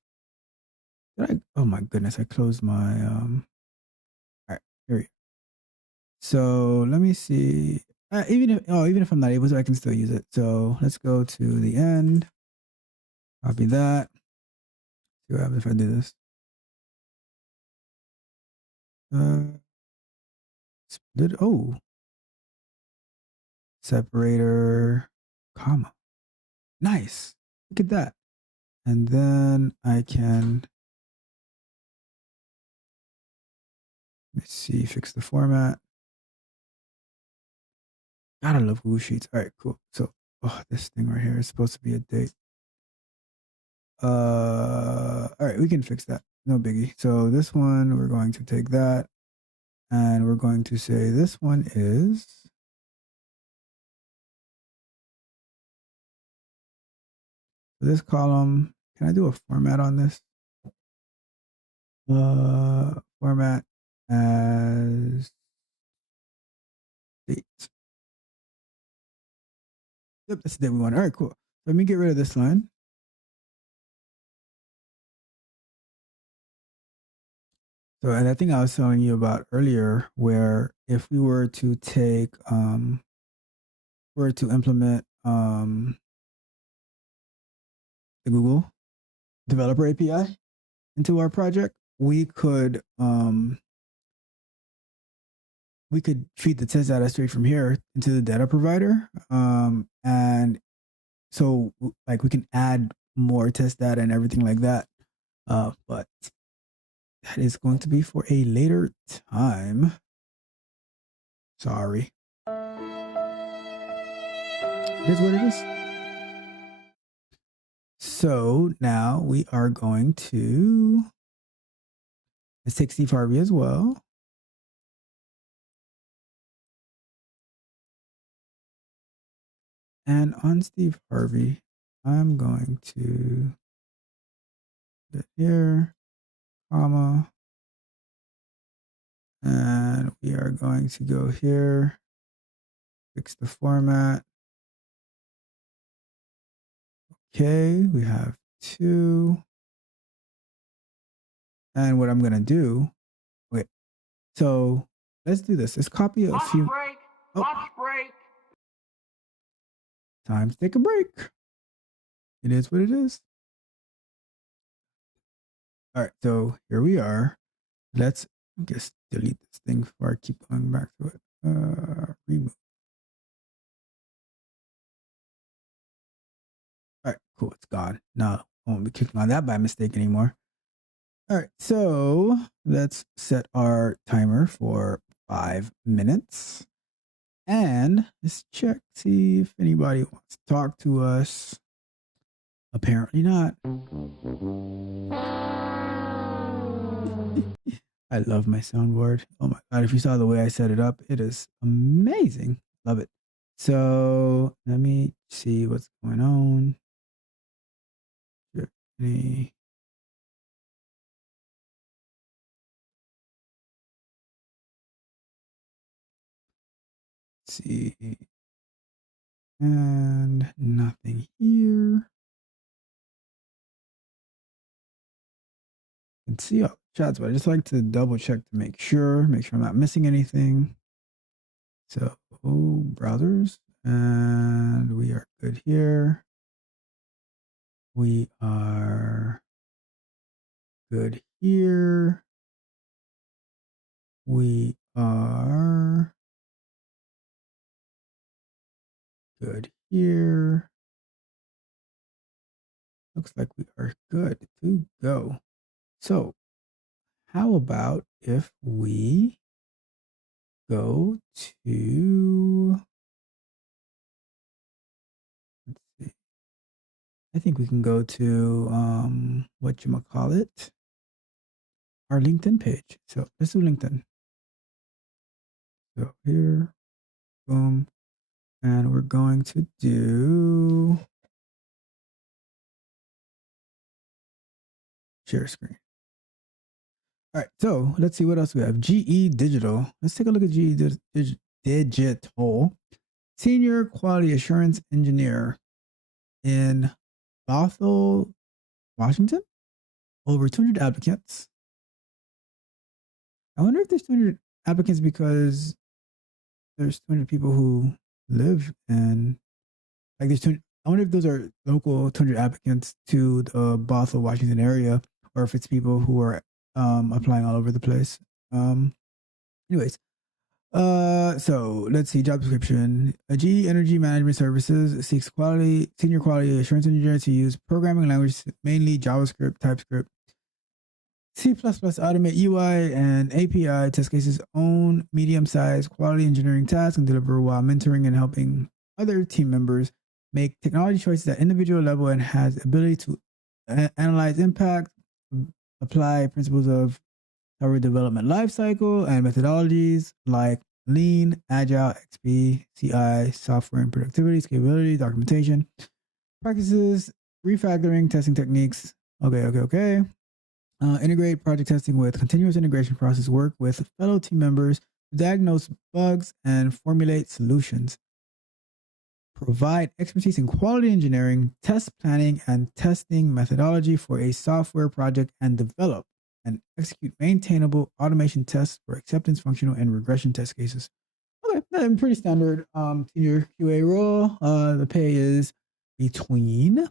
Oh my goodness! I closed my. All right, here we go. So let me see. Even if I'm not able to, I can still use it. So let's go to the end. Copy that. See what happens if I do this. Separator, comma. Nice. Look at that. And then I can, let's see, fix the format. Gotta love Google Sheets. All right, cool. So, this thing right here is supposed to be a date. All right, we can fix that. no biggie. So this one, we're going to take that and we're going to say this one is this column. Can I do a format on this? Format as date. Yep, that's the date we want. All right, cool. Let me get rid of this line. So, and I think I was telling you about earlier, where if we were to take, were to implement the Google Developer API into our project, we could feed the test data straight from here into the data provider, and so like we can add more test data and everything like that. But that is going to be for a later time. Sorry. It is what it is. So now we are going to, let's take Steve Harvey as well. And on Steve Harvey, I'm going to put it here, comma, and we are going to go here, fix the format. Okay, we have 2. And what I'm going to do, wait, so let's do this. Let's copy a few. Break. Oh. Lunch break. Time to take a break. It is what it is. All right, so here we are. Let's just delete this thing before I keep going back to it. Remove. All right, cool. It's gone. Now I won't be clicking on that by mistake anymore. All right, so let's set our timer for 5 minutes. And let's check, see if anybody wants to talk to us. Apparently not. I love my soundboard. Oh my God, if you saw the way I set it up, it is amazing. Love it. So let me see what's going on. Let's see. And nothing here. I can see all the chats, but I just like to double check to make sure I'm not missing anything. So browsers, and we are good here. We are good here. We are good here. Looks like we are good to go. So how about if we go to, let's see, I think we can go to whatchamacallit, our LinkedIn page. So let's do LinkedIn. So here, boom, and we're going to do share screen. All right, so let's see what else we have. GE Digital. Let's take a look at GE Digital. Senior Quality Assurance Engineer in Bothell, Washington. Over 200 applicants. I wonder if there's 200 applicants because there's 200 people who live in, like there's 200, I wonder if those are local 200 applicants to the Bothell, Washington area, or if it's people who are applying all over the place. Anyways, so let's see, job description. GE Energy Management Services seeks senior quality assurance engineers to use programming languages, mainly JavaScript, TypeScript, C++, automate UI and API test cases, own medium-sized quality engineering tasks, and deliver while mentoring and helping other team members make technology choices at individual level, and has ability to analyze impact, apply principles of software development lifecycle and methodologies like Lean, Agile, XP, CI, software and productivity, scalability, documentation, practices, refactoring, testing techniques. Okay. Integrate project testing with continuous integration process, work with fellow team members to diagnose bugs and formulate solutions. Provide expertise in quality engineering, test planning, and testing methodology for a software project, and develop and execute maintainable automation tests for acceptance, functional, and regression test cases. Okay, pretty standard senior QA role. The pay is between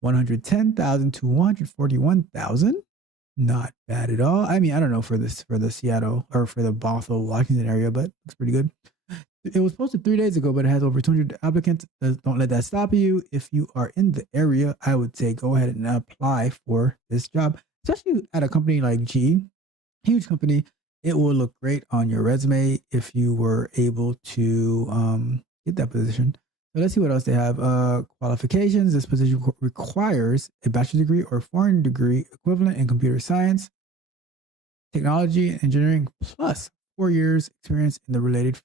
110,000 to 141,000. Not bad at all. I mean, I don't know for the Seattle or for the Bothell, Washington area, but it's pretty good. It was posted 3 days ago, but it has over 200 applicants. Don't let that stop you. If you are in the area, I would say go ahead and apply for this job, especially at a company like G, huge company. It will look great on your resume if you were able to get that position. So let's see what else they have. Qualifications. This position requires a bachelor's degree or foreign degree equivalent in computer science, technology, and engineering, plus 4 years experience in the related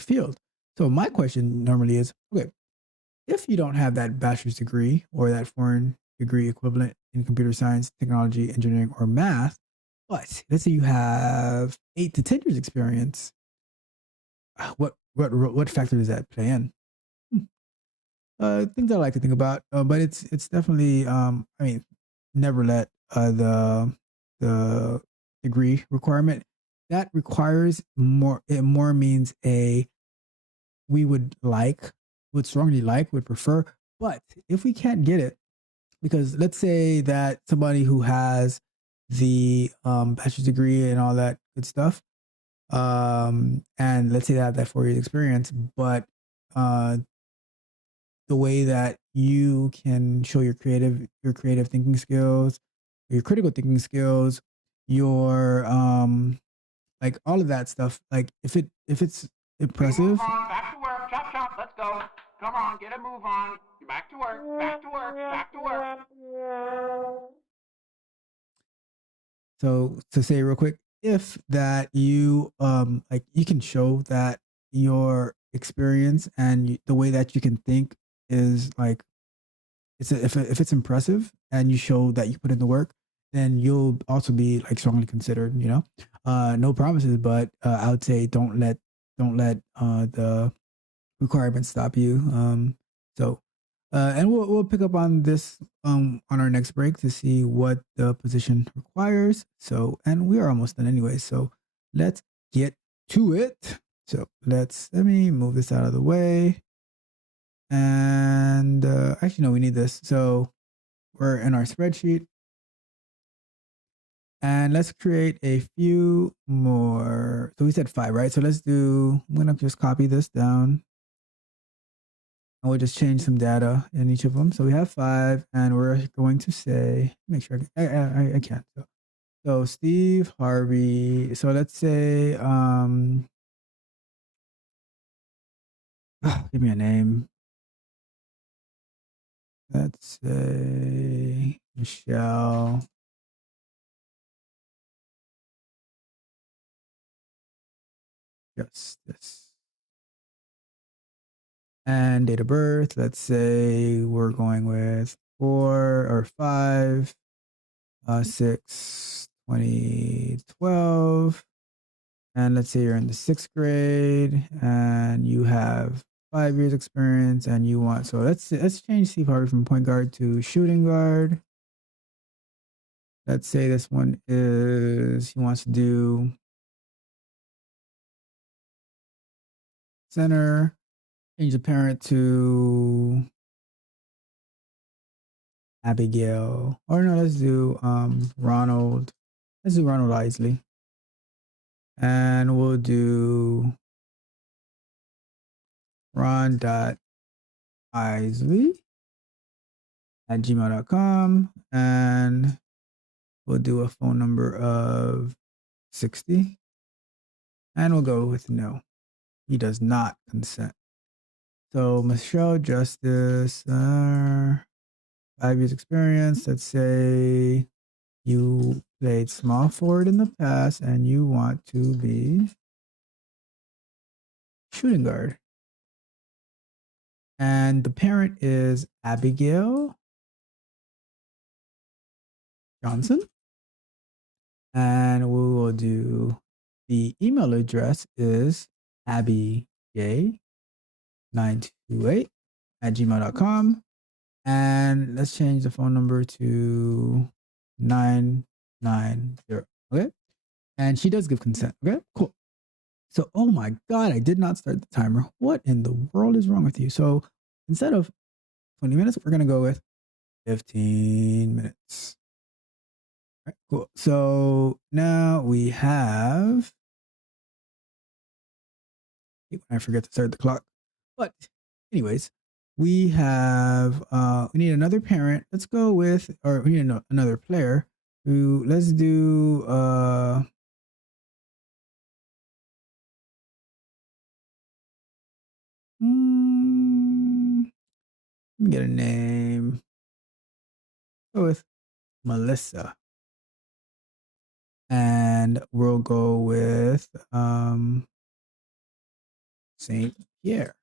field. So my question normally is, okay, if you don't have that bachelor's degree or that foreign degree equivalent in computer science, technology, engineering, or math, but let's say you have 8 to 10 years experience, what factor does that play in? Things I like to think about, but it's definitely I mean, never let the degree requirement that requires more. It more means we would strongly like, would prefer, but if we can't get it, because let's say that somebody who has the bachelor's degree and all that good stuff, and let's say they have that 4 years experience, but the way that you can show your creative thinking skills, your critical thinking skills, your like all of that stuff. Like if it's impressive. Move on, back to work, chop, let's go. Come on, get a move on. Back to work, back to work, back to work. So to say real quick, if that you like you can show that your experience and the way that you can think is like if it's impressive and you show that you put in the work, then you'll also be like strongly considered, no promises, but I would say don't let the requirements stop you. And we'll pick up on this on our next break to see what the position requires. So, and we are almost done anyway, so let's get to it. So let me move this out of the way. And actually, no, we need this. So we're in our spreadsheet. And let's create a few more. So we said 5, right? So I'm going to just copy this down. And we'll just change some data in each of them. So we have 5, and we're going to say, make sure I can't. So Steve Harvey. So let's say, give me a name. Let's say Michelle Justice. And date of birth, let's say we're going with 4 or 5, 6, 2012. And let's say you're in the 6th grade and you have 5 years experience and you want, so let's change Steve Harvey from point guard to shooting guard. Let's say this one is, he wants to do center. Change the parent to Abigail. Or no, let's do Ronald. Let's do Ronald Isley. And we'll do ron.isley@gmail.com. And we'll do a phone number of 60. And we'll go with no. He does not consent. So Michelle Justice, 5 years experience. Let's say You played small forward in the past and you want to be shooting guard. And the parent is Abigail Johnson. And we will do the email address is abj928@gmail.com. And let's change the phone number to 990. Okay. And she does give consent. Okay, cool. So, oh my God, I did not start the timer. What in the world is wrong with you? So instead of 20 minutes, we're going to go with 15 minutes. All right, cool. So now we have, I forget to start the clock. But anyways, we have, we need another parent. Let's go with, or we need another player who, let's do, let me get a name. Go with Melissa. And we'll go with Saint Pierre.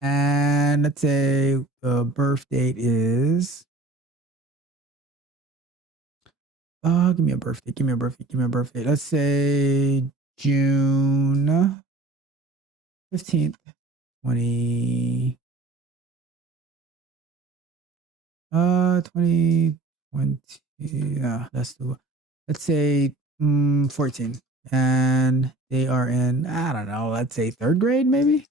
And let's say the birth date is give me a birthday. Let's say June 15th, 2020. Yeah, let's say 14. And they are in, I don't know, let's say 3rd grade maybe.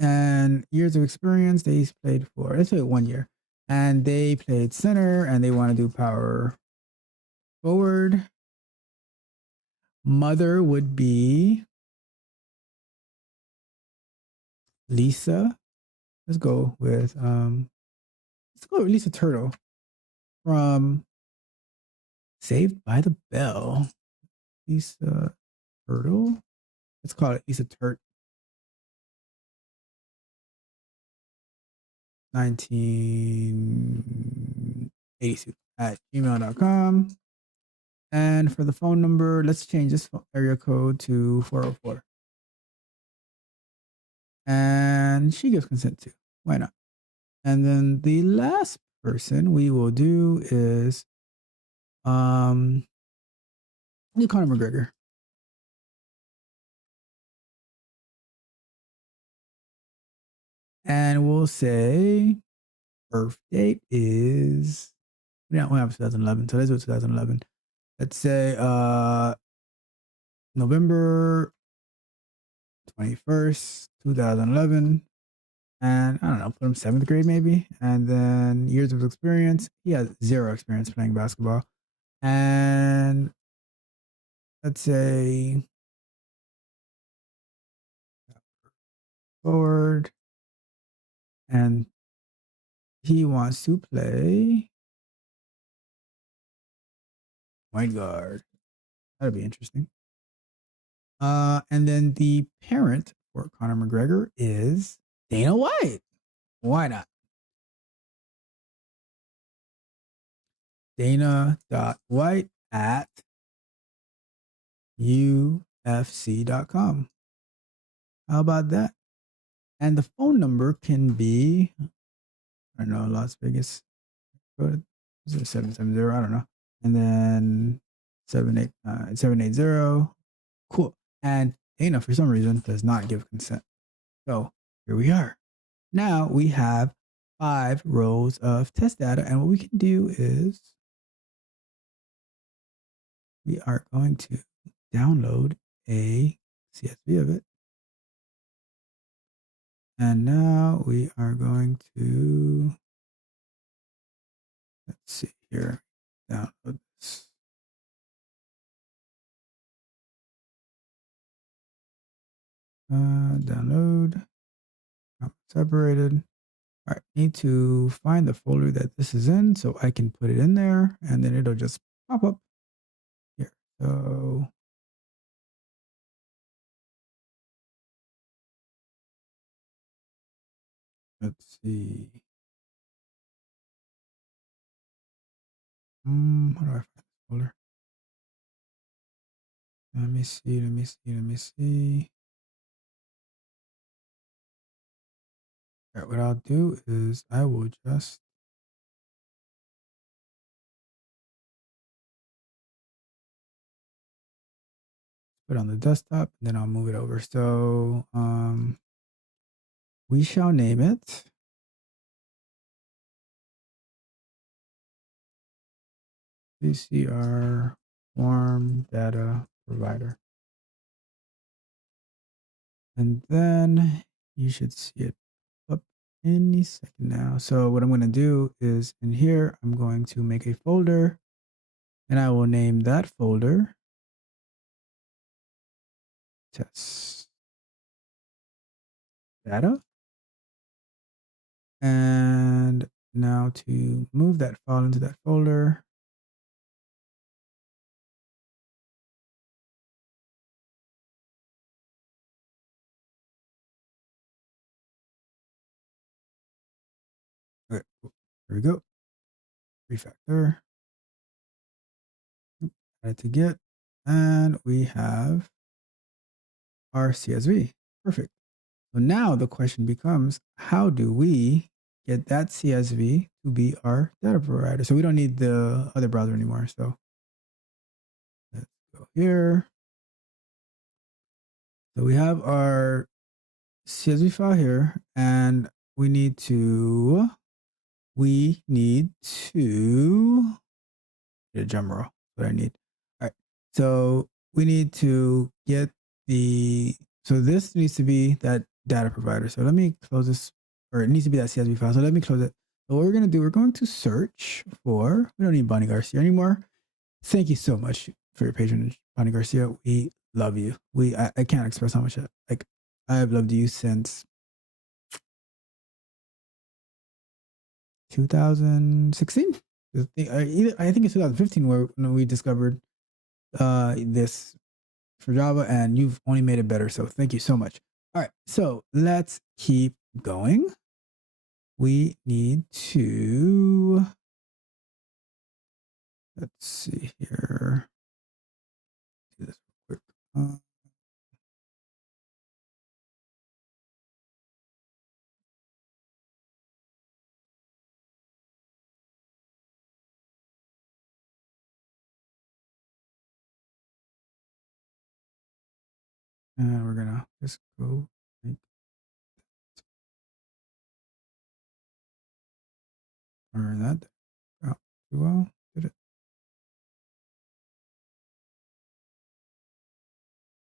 And years of experience, they played for, let's say 1 year. And they played center and they want to do power forward. Mother would be Lisa. Let's go with Lisa Turtle from Saved by the Bell. Lisa Turtle. Let's call it Lisa Turt. 1982 at gmail.com. And for the phone number, let's change this area code to 404. And she gives consent too. Why not? And then the last person we will do is Conor McGregor. And we'll say birth date is, we don't have 2011, so let's do 2011. Let's say November 21st, 2011. And I don't know, put him 7th grade maybe. And then years of experience. He has 0 experience playing basketball. And let's say forward. And he wants to play point guard. That'll be interesting. And then the parent for Conor McGregor is Dana White. Why not? Dana.white at ufc.com. How about that? And the phone number can be, I don't know, Las Vegas. Is it 770? I don't know. And then 780. Cool. And Dana, for some reason, does not give consent. So here we are. Now we have 5 rows of test data. And what we can do is we are going to download a CSV of it. And now we are going to, let's see here, download this. Download, separated. All right, need to find the folder that this is in so I can put it in there and then it'll just pop up here. So let's see. How do I find this folder? Let me see. All right, what I'll do is I will just put it on the desktop and then I'll move it over. So we shall name it CCR Form Data Provider. And then you should see it up any second now. So what I'm going to do is in here, I'm going to make a folder and I will name that folder test data. And now to move that file into that folder, okay, here we go. Refactor. Add to Git. And we have our CSV. Perfect. So now the question becomes, how do we get that CSV to be our data provider? So we don't need the other browser anymore. So let's go here. So we have our CSV file here, and we need to get a drum roll. What I need. All right. So we need to get so this needs to be that data provider. So let me close this, or it needs to be that CSV file. So let me close it. So what we're going to do, we're going to search for, we don't need Bonnie Garcia anymore. Thank you so much for your patronage, Bonnie Garcia. We love you. I can't express how much I have loved you since 2016. I think it's 2015 where we discovered this for Java, and you've only made it better. So thank you so much. All right, so let's keep going. We need to, let's see here. Do this real quick. And we're gonna just go like or that. Oh, too well. Did it?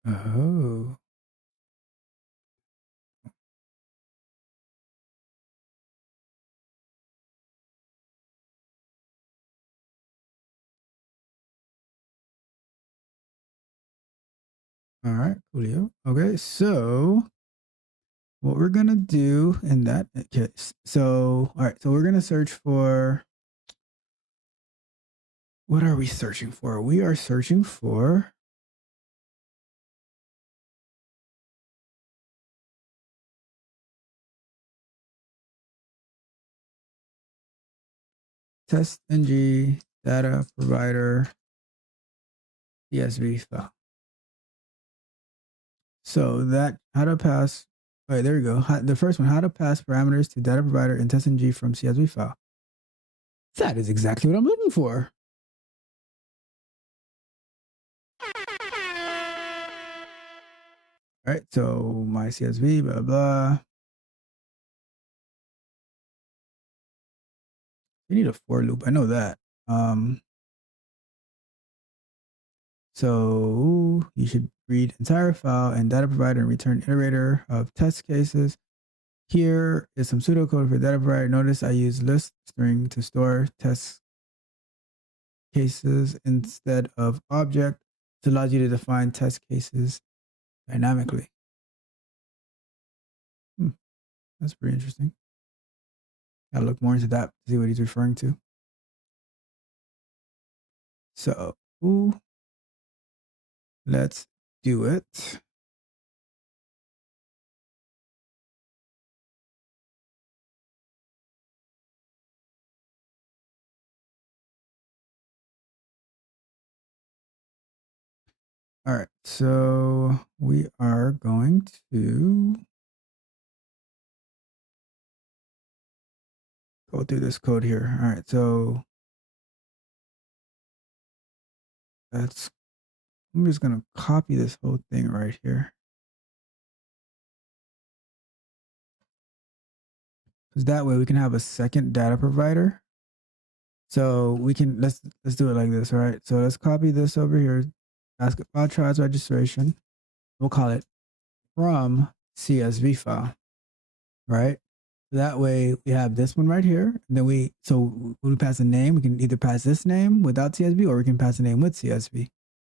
Oh. All right, coolio. Okay, so what we're gonna do in that case. So all right, so we're gonna search for, what are we searching for? We are searching for TestNG data provider CSV file. So that how to pass. All right, there we go. The first one, how to pass parameters to data provider in TestNG from CSV file. That is exactly what I'm looking for. All right, so my CSV, blah, blah. You need a for loop. I know that. So you should read entire file and data provider and return iterator of test cases. Here is some pseudocode for data provider. Notice I use list string to store test cases instead of object. This allows you to define test cases dynamically. That's pretty interesting. Gotta look more into that to see what he's referring to. So let's do it. All right, so we are going to go through this code here. All right, so I'm just gonna copy this whole thing right here. Because that way we can have a second data provider. So we can, let's do it like this, all right? So let's copy this over here. Ask about trials registration. We'll call it from CSV file, right? That way we have this one right here. And then so when we pass a name, we can either pass this name without CSV or we can pass a name with CSV,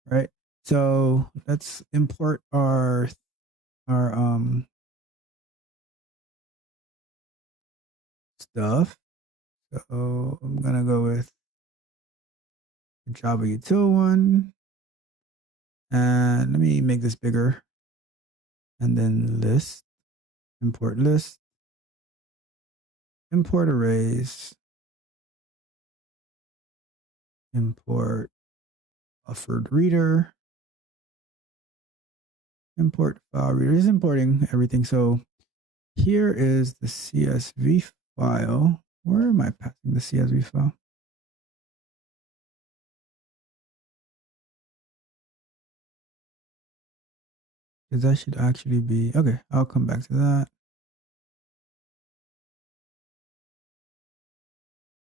right? So let's import our stuff. So I'm gonna go with the Java util one. And let me make this bigger. And then list, import list, import arrays, import buffered reader, import file reader. It's importing everything. So here is the CSV file. Where am I passing the CSV file? Because that should actually be, okay, I'll come back to that.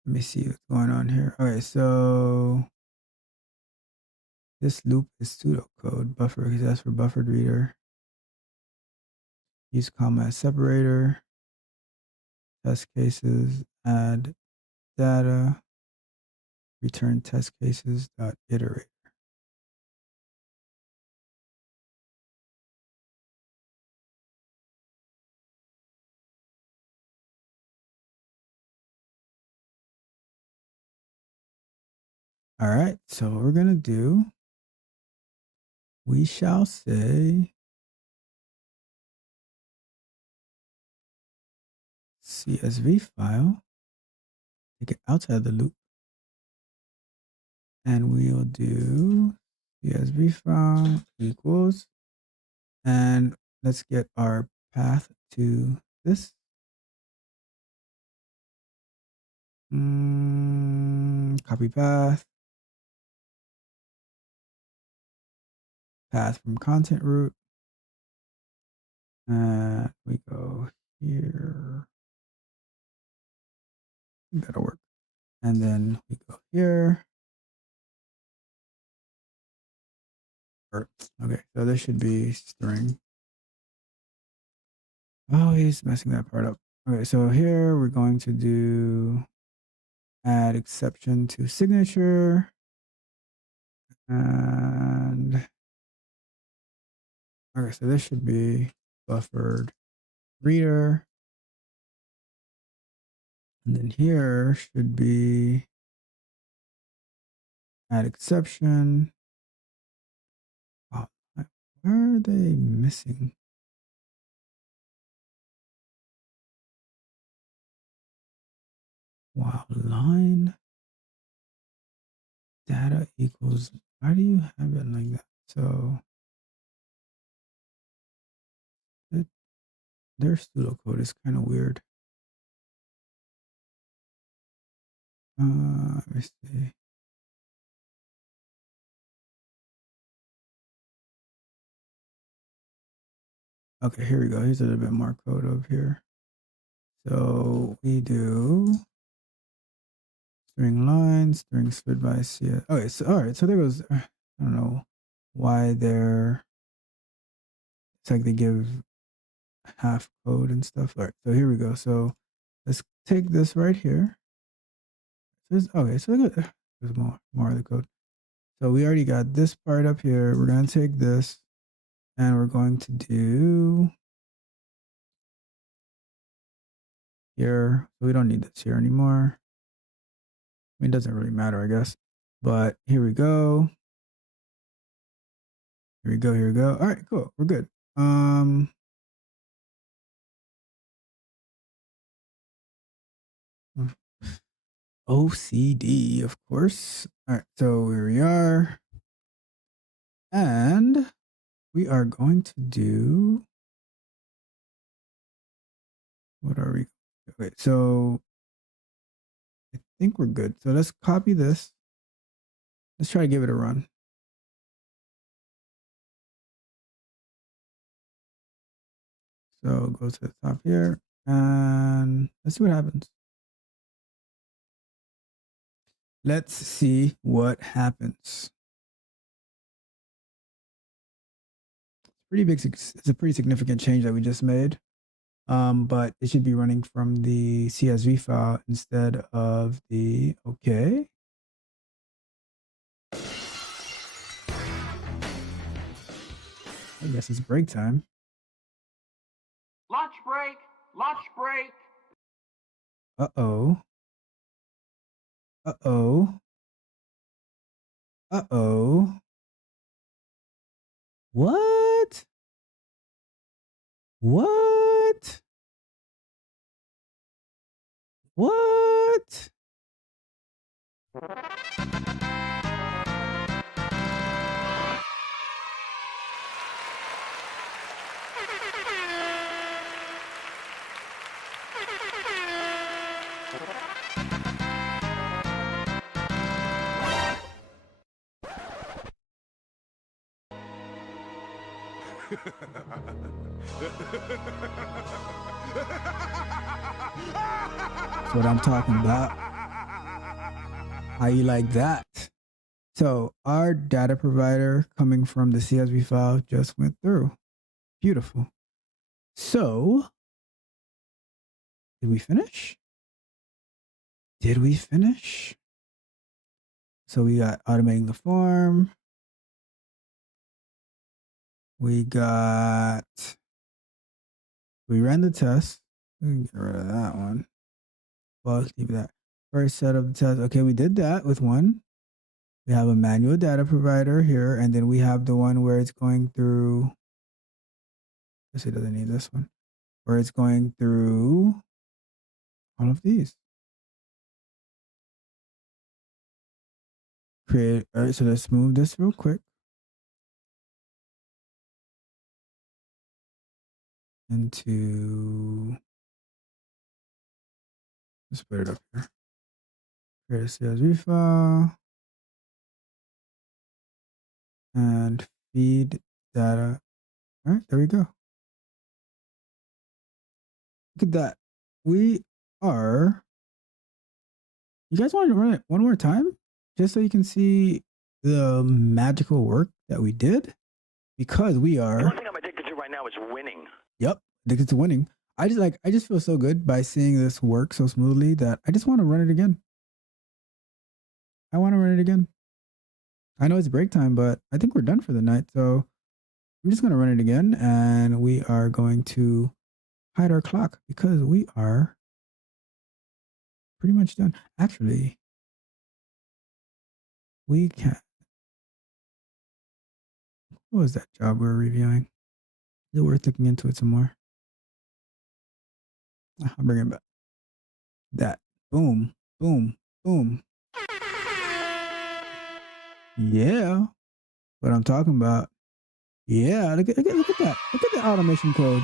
Let me see what's going on here. Okay, so this loop is pseudocode buffer because that's for buffered reader. Use comma as separator. Test cases, add data, return test cases dot iterate. All right, so what we're gonna do, we shall say CSV file, take it outside the loop, and we'll do CSV file equals, and let's get our path to this. Copy path from content root, and we go here. That'll work. And then we go here. Okay, so this should be string. Oh, he's messing that part up. Okay, so here we're going to do add exception to signature. And okay, so this should be buffered reader. And then here should be add exception. Oh, where are they missing? Wow, line data equals, why do you have it like that? So their pseudocode is kind of weird. Let me see. Okay, here we go. Here's a little bit more code over here. So we do string lines, string split by CS. Okay, so all right, so there goes, I don't know why they're, it's like they give half code and stuff. All right, so here we go. So let's take this right here. Okay, so there's more of the code. So we already got this part up here. We're going to take this and we're going to do here. So we don't need this here anymore. I mean, it doesn't really matter, I guess. But here we go. Here we go. Here we go. All right, cool. We're good. OCD, of course. All right, so here we are. And we are going to do, what are we? Okay, so I think we're good. So let's copy this. Let's try to give it a run. So go to the top here and let's see what happens. Let's see what happens. Pretty big. It's a pretty significant change that we just made. But it should be running from the CSV file instead of the, okay. I guess it's break time. Lunch break! Lunch break! Uh-oh. Uh-oh. Uh-oh. What? What? What? That's what I'm talking about. How you like that? So our data provider coming from the CSV file just went through. Beautiful. So did we finish? Did we finish? So we got automating the form. We ran the test. We can get rid of that one. Well, let's leave that. First set of the test. Okay, we did that with one. We have a manual data provider here, and then we have the one where it's going through. I guess it doesn't need this one. Where it's going through all of these. All right, so let's move this real quick. Into, let's put it up here. Create a CSV file and feed data. All right, there we go. Look at that. We are. You guys want to run it one more time? Just so you can see the magical work that we did? Because we are. The one thing I'm addicted to right now is winning. Yep, addicted to winning. I just feel so good by seeing this work so smoothly that I just want to run it again. I want to run it again. I know it's break time, but I think we're done for the night. So I'm just going to run it again, and we are going to hide our clock because we are pretty much done. Actually, we can. What was that job we were reviewing? Is it worth looking into it some more? I'll bring it back. That. Boom, boom, boom. Yeah. What I'm talking about. Yeah, look at that. Look at the automation code.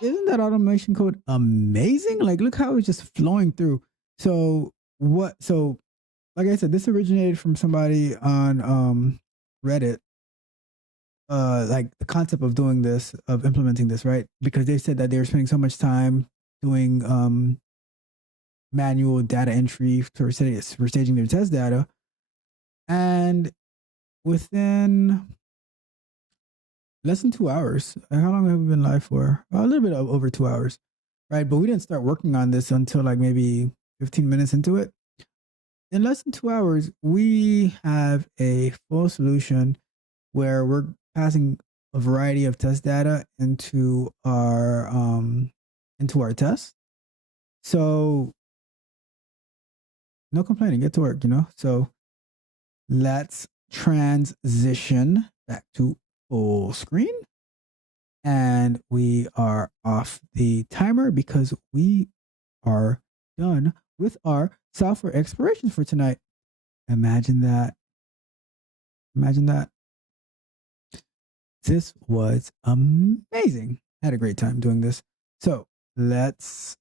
Isn't that automation code amazing? Like, look how it's just flowing through. So like I said, this originated from somebody on Reddit. Like the concept of doing this, of implementing this, right? Because they said that they were spending so much time doing manual data entry for staging their test data. And within less than 2 hours, how long have we been live for? A little bit over 2 hours, right? But we didn't start working on this until like maybe 15 minutes into it. In less than 2 hours, we have a full solution where we're passing a variety of test data into our test. So no complaining, get to work, So let's transition back to full screen. And we are off the timer because we are done with our software explorations for tonight. Imagine that. Imagine that. This was amazing. I had a great time doing this. So let's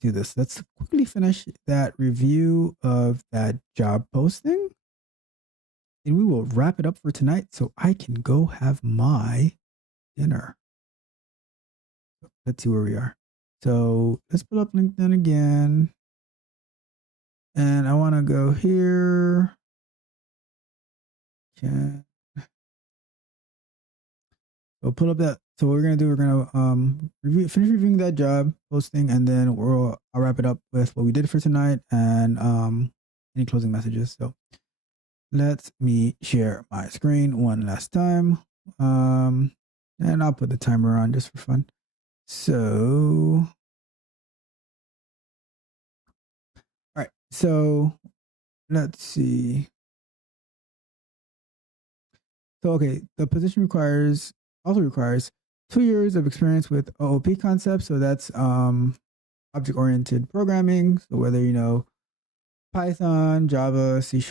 do this. Let's quickly finish that review of that job posting. And we will wrap it up for tonight so I can go have my dinner. Let's see where we are. So let's pull up LinkedIn again. And I want to go here. Okay. So pull up that. So what we're gonna do, we're gonna finish reviewing that job posting, and then I'll wrap it up with what we did for tonight and any closing messages. So let me share my screen one last time. And I'll put the timer on just for fun. So all right, so let's see. So okay, the position also requires 2 years of experience with OOP concepts. So that's object-oriented programming. So whether you know Python, Java, C#,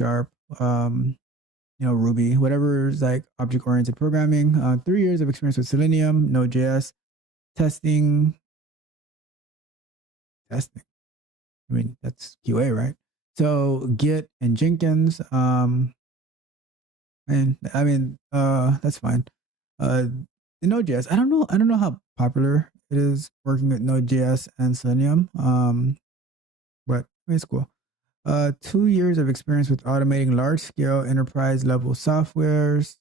Ruby, whatever is like object-oriented programming. 3 years of experience with Selenium, Node.js, testing. I mean, that's QA, right? So Git and Jenkins. That's fine. The Node.js, I don't know how popular it is working with Node.js and Selenium. But it's cool. 2 years of experience with automating large-scale enterprise-level softwares.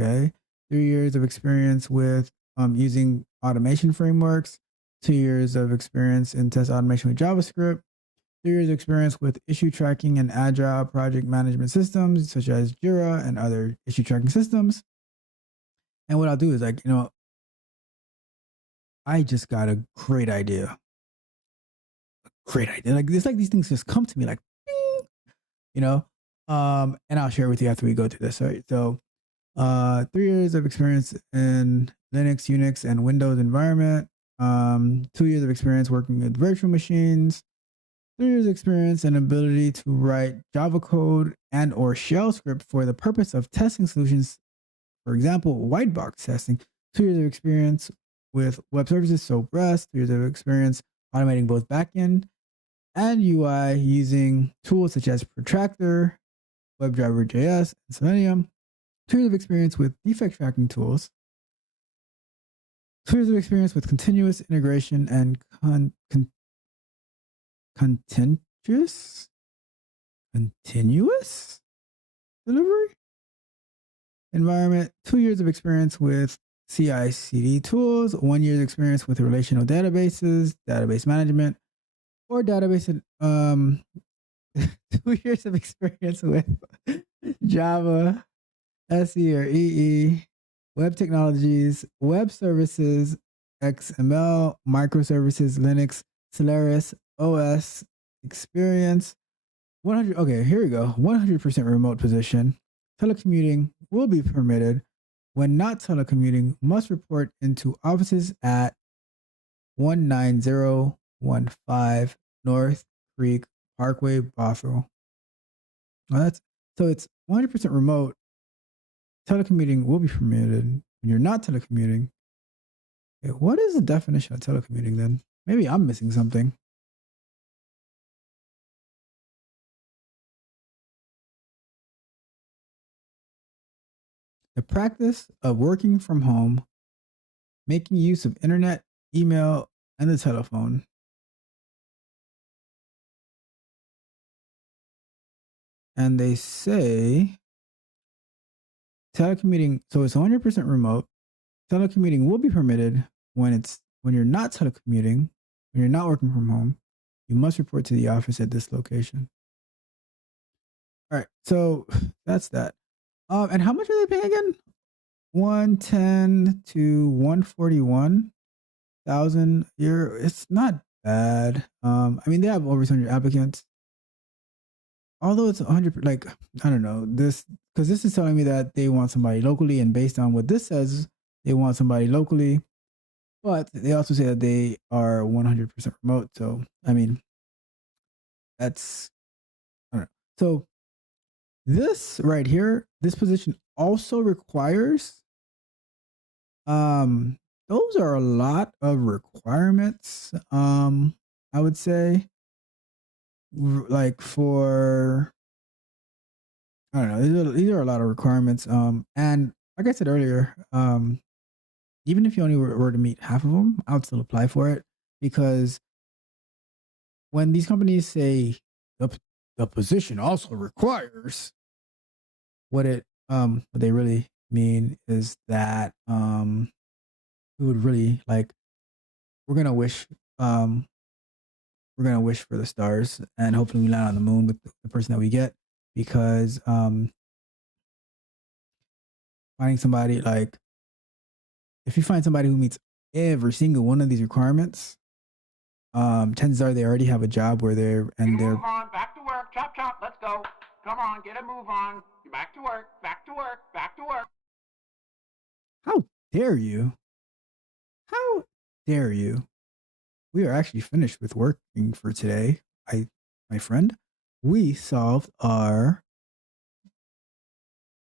Okay. 3 years of experience with using automation frameworks. 2 years of experience in test automation with JavaScript. 3 years of experience with issue tracking and agile project management systems such as Jira and other issue tracking systems. And what I'll do is I just got a great idea. Like it's like these things just come to me like, ding, and I'll share with you after we go through this. All right. So 3 years of experience in Linux, Unix, and Windows environment. 2 years of experience working with virtual machines. 3 years of experience and ability to write Java code and or shell script for the purpose of testing solutions. For example, white box testing. 2 years of experience with web services, so REST. 2 years of experience automating both backend and UI using tools such as Protractor, WebDriver.js, and Selenium. 2 years of experience with defect tracking tools. 2 years of experience with continuous integration and continuous delivery environment. 2 years of experience with CI/CD tools. 1 year's experience with relational databases, database management, or database. 2 years of experience with Java, SE or EE, web technologies, web services, XML, microservices, Linux, Solaris, OS experience. 100. Okay, here we go. 100% remote position. Telecommuting will be permitted. When not telecommuting, must report into offices at 19015 North Creek Parkway, Bothell. Well, it's 100% remote. Telecommuting will be permitted. When you're not telecommuting, okay, what is the definition of telecommuting then? Maybe I'm missing something. The practice of working from home, making use of internet, email, and the telephone. And they say telecommuting, so it's 100% remote. Telecommuting will be permitted when you're not telecommuting, when you're not working from home. You must report to the office at this location. All right, so that's that. And how much are they paying again? 110 to 141,000 a year. It's not bad. They have over 200 applicants. Although it's 100, like, I don't know, because this is telling me that they want somebody locally, and based on what this says, they want somebody locally. But they also say that they are 100% remote. So, that's, I don't know. So, This right here, this position also requires, those are a lot of requirements. I would say, like for, I don't know, these are a lot of requirements. And like I said earlier, even if you only were to meet half of them, I would still apply for it, because when these companies say the position also requires, what they really mean is that we would really like, we're gonna wish for the stars, and hopefully we land on the moon with the person that we get, because finding somebody, like, if you find somebody who meets every single one of these requirements, chances are they already have a job where they're Move on, back to work, chop chop, let's go. Come on, get a move on. You're back to work, back to work, back to work. How dare you? How dare you? We are actually finished with working for today. My friend, we solved our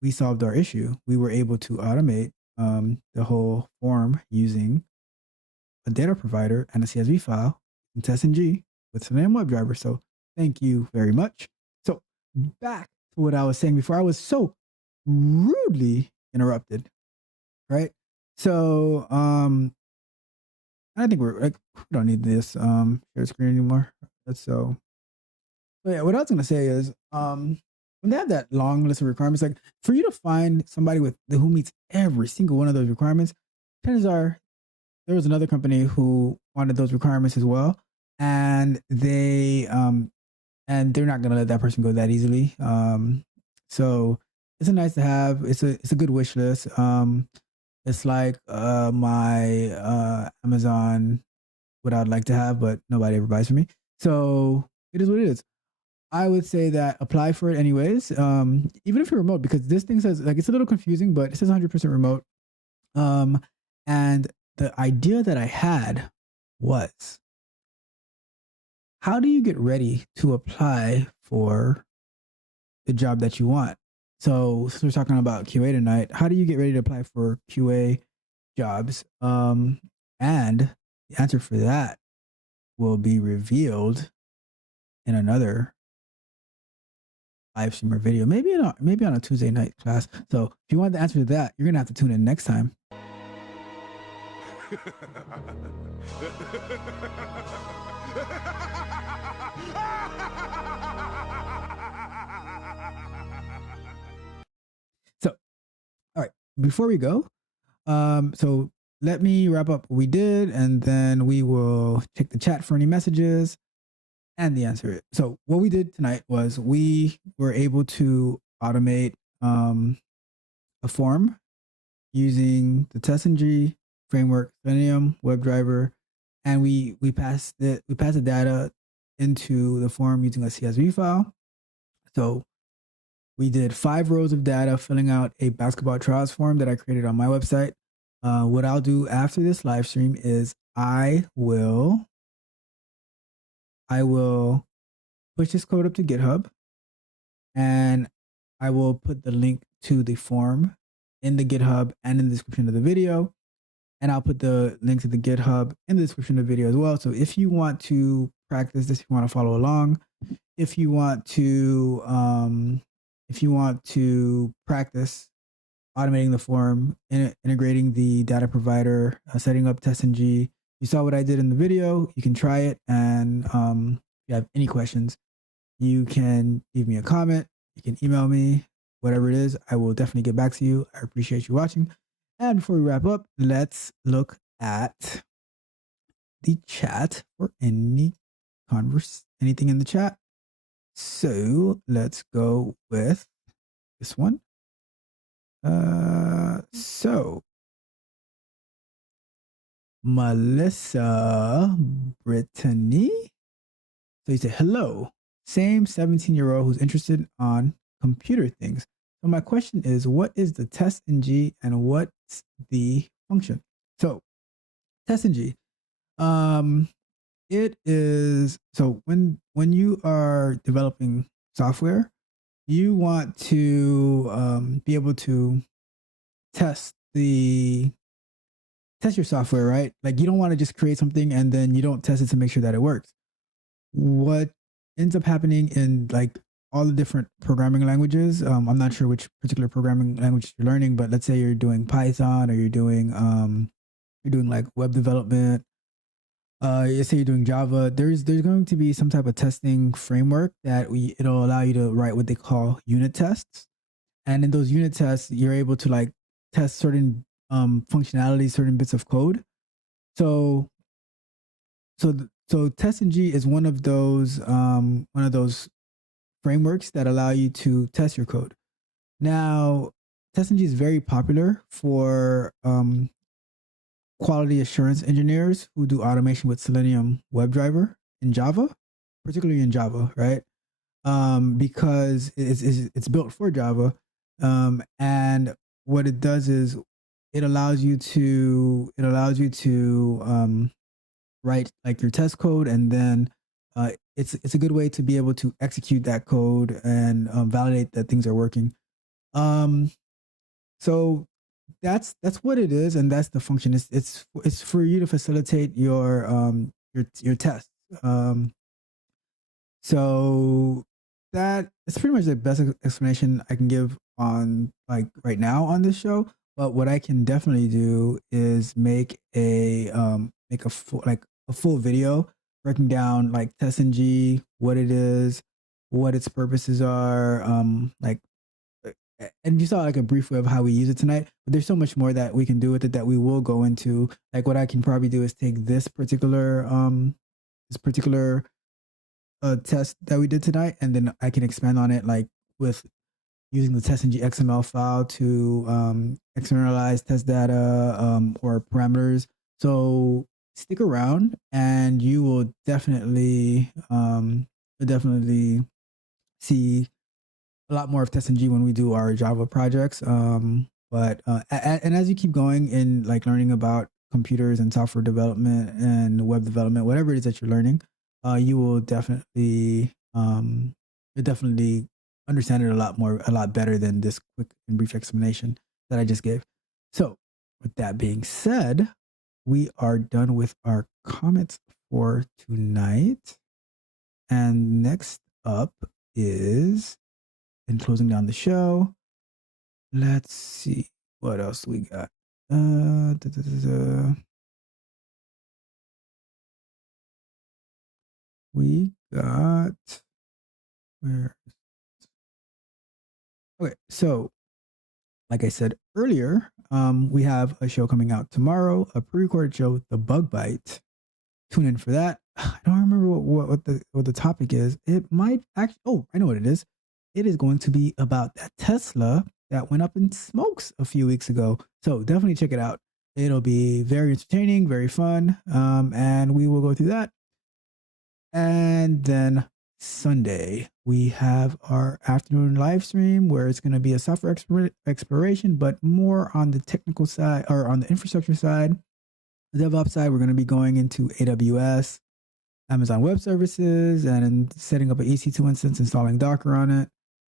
issue. We were able to automate the whole form using a data provider and a CSV file in TestNG with Selenium WebDriver. So thank you very much. So back to what I was saying before. I was so rudely interrupted, right? So I think we're like, we don't need this share screen anymore. So yeah, what I was gonna say is when they have that long list of requirements, like for you to find somebody who meets every single one of those requirements, chances are there was another company who wanted those requirements as well, and they're not gonna let that person go that easily. So it's a nice to have. It's a good wish list. It's like my Amazon, what I'd like to have, but nobody ever buys from me. So it is what it is. I would say that apply for it anyways, even if you're remote, because this thing says, like, it's a little confusing, but it says 100% remote. And the idea that I had was, how do you get ready to apply for the job that you want? So since we're talking about QA tonight, how do you get ready to apply for QA jobs? And the answer for that will be revealed in another live stream or video, maybe on a Tuesday night class. So if you want the answer to that, you're gonna have to tune in next time. So, all right, before we go, so let me wrap up what we did, and then we will check the chat for any messages and the answer. So what we did tonight was we were able to automate a form using the TestNG framework, Selenium WebDriver, and we passed the data into the form using a CSV file. So we did 5 rows of data filling out a basketball trials form that I created on my website. What I'll do after this live stream is I will push this code up to GitHub, and I will put the link to the form in the GitHub and in the description of the video. And I'll put the link to the GitHub in the description of the video as well. So if you want to practice this, if you want to follow along, if you want to practice automating the form, integrating the data provider, setting up TestNG, you saw what I did in the video. You can try it, and if you have any questions, you can leave me a comment. You can email me, whatever it is. I will definitely get back to you. I appreciate you watching. And before we wrap up, let's look at the chat for anything in the chat. So let's go with this one. So Melissa Brittany. So you say, hello, same 17-year-old who's interested on computer things. So my question is, what is the TestNG and what's the function? So TestNG, it is, so when you are developing software, you want to be able to test your software, right? Like you don't want to just create something and then you don't test it to make sure that it works. What ends up happening in like all the different programming languages, I'm not sure which particular programming language you're learning, but let's say you're doing Python or you're doing like web development. Let's say you're doing Java. There's going to be some type of testing framework that it'll allow you to write what they call unit tests, and in those unit tests, you're able to like test certain functionality, certain bits of code. So TestNG is one of those frameworks that allow you to test your code. Now, TestNG is very popular for quality assurance engineers who do automation with Selenium WebDriver in Java, particularly in Java, right? Because it's built for Java, and what it does is it allows you to write like your test code, and then it's a good way to be able to execute that code and validate that things are working. So that's what it is, and that's the function. It's for you to facilitate your tests. So that is pretty much the best explanation I can give on like right now on this show. But what I can definitely do is make a full video breaking down like TestNG, what it is, what its purposes are, and you saw like a brief way of how we use it tonight, but there's so much more that we can do with it that we will go into. Like what I can probably do is take this particular test that we did tonight, and then I can expand on it like with using the TestNG XML file to externalize test data or parameters. So stick around, and you will definitely see a lot more of TestNG when we do our Java projects. And as you keep going in like learning about computers and software development and web development, whatever it is that you're learning, you will definitely understand it a lot better than this quick and brief explanation that I just gave. So with that being said, we are done with our comments for tonight. And next up is, in closing down the show, let's see what else we got. We got where? Okay, so like I said earlier, we have a show coming out tomorrow, a pre-recorded show, The Bug Bite. Tune in for that. I don't remember what the topic is. It might actually. Oh, I know what it is. It is going to be about that Tesla that went up in smokes a few weeks ago. So definitely check it out. It'll be very entertaining, very fun, and we will go through that. And then Sunday, we have our afternoon live stream where it's going to be a software exploration, but more on the technical side or on the infrastructure side. The DevOps side, we're going to be going into AWS, Amazon Web Services, and setting up an EC2 instance, installing Docker on it.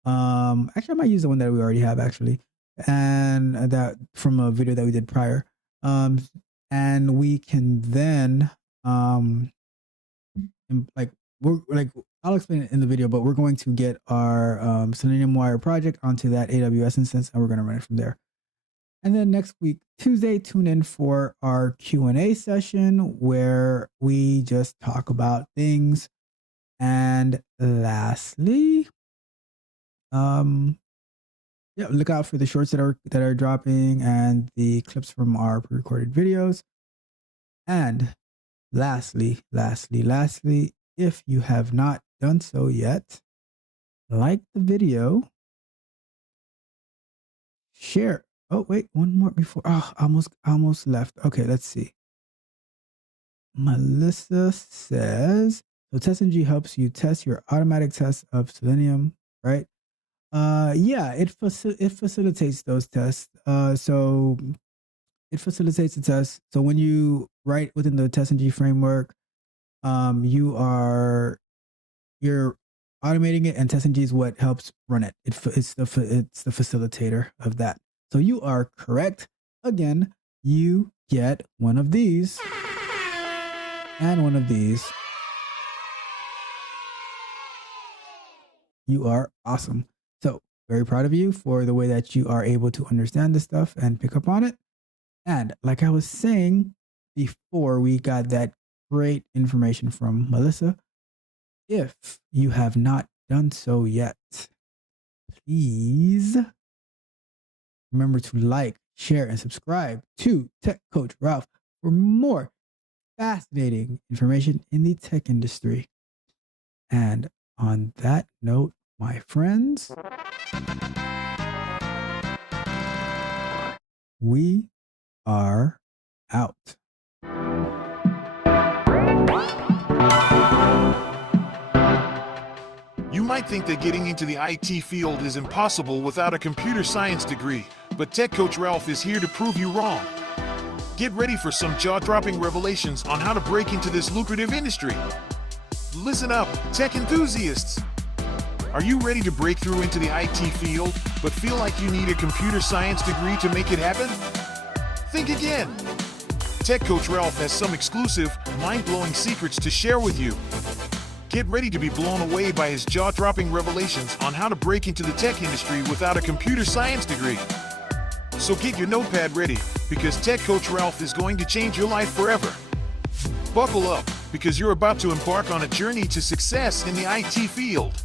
Actually, I might use the one that we already have, actually, and that from a video that we did prior. And we can then, I'll explain it in the video, but we're going to get our Selenium Wire project onto that AWS instance, and we're going to run it from there. And then next week, Tuesday, tune in for our Q&A session where we just talk about things. And lastly, look out for the shorts that are dropping and the clips from our pre-recorded videos. And lastly, if you have not done so yet, like the video, share. Oh, wait, one more before. Oh, almost left. Okay, let's see. Melissa says, so TestNG helps you test your automatic tests of Selenium, right? Yeah, it facilitates those tests. So it facilitates the test. So when you write within the TestNG framework, you're automating it, and TestNG is what helps run it. It's the facilitator of that. So you are correct. Again, you get one of these and one of these. You are awesome. So very proud of you for the way that you are able to understand this stuff and pick up on it. And like I was saying before, we got that great information from Melissa. If you have not done so yet, please remember to like, share, and subscribe to Tech Coach Ralph for more fascinating information in the tech industry. And on that note, my friends, we are out. You might think that getting into the IT field is impossible without a computer science degree, but Tech Coach Ralph is here to prove you wrong. Get ready for some jaw-dropping revelations on how to break into this lucrative industry. Listen up, tech enthusiasts! Are you ready to break through into the IT field, but feel like you need a computer science degree to make it happen? Think again! Tech Coach Ralph has some exclusive, mind-blowing secrets to share with you. Get ready to be blown away by his jaw-dropping revelations on how to break into the tech industry without a computer science degree. So get your notepad ready, because Tech Coach Ralph is going to change your life forever. Buckle up, because you're about to embark on a journey to success in the IT field.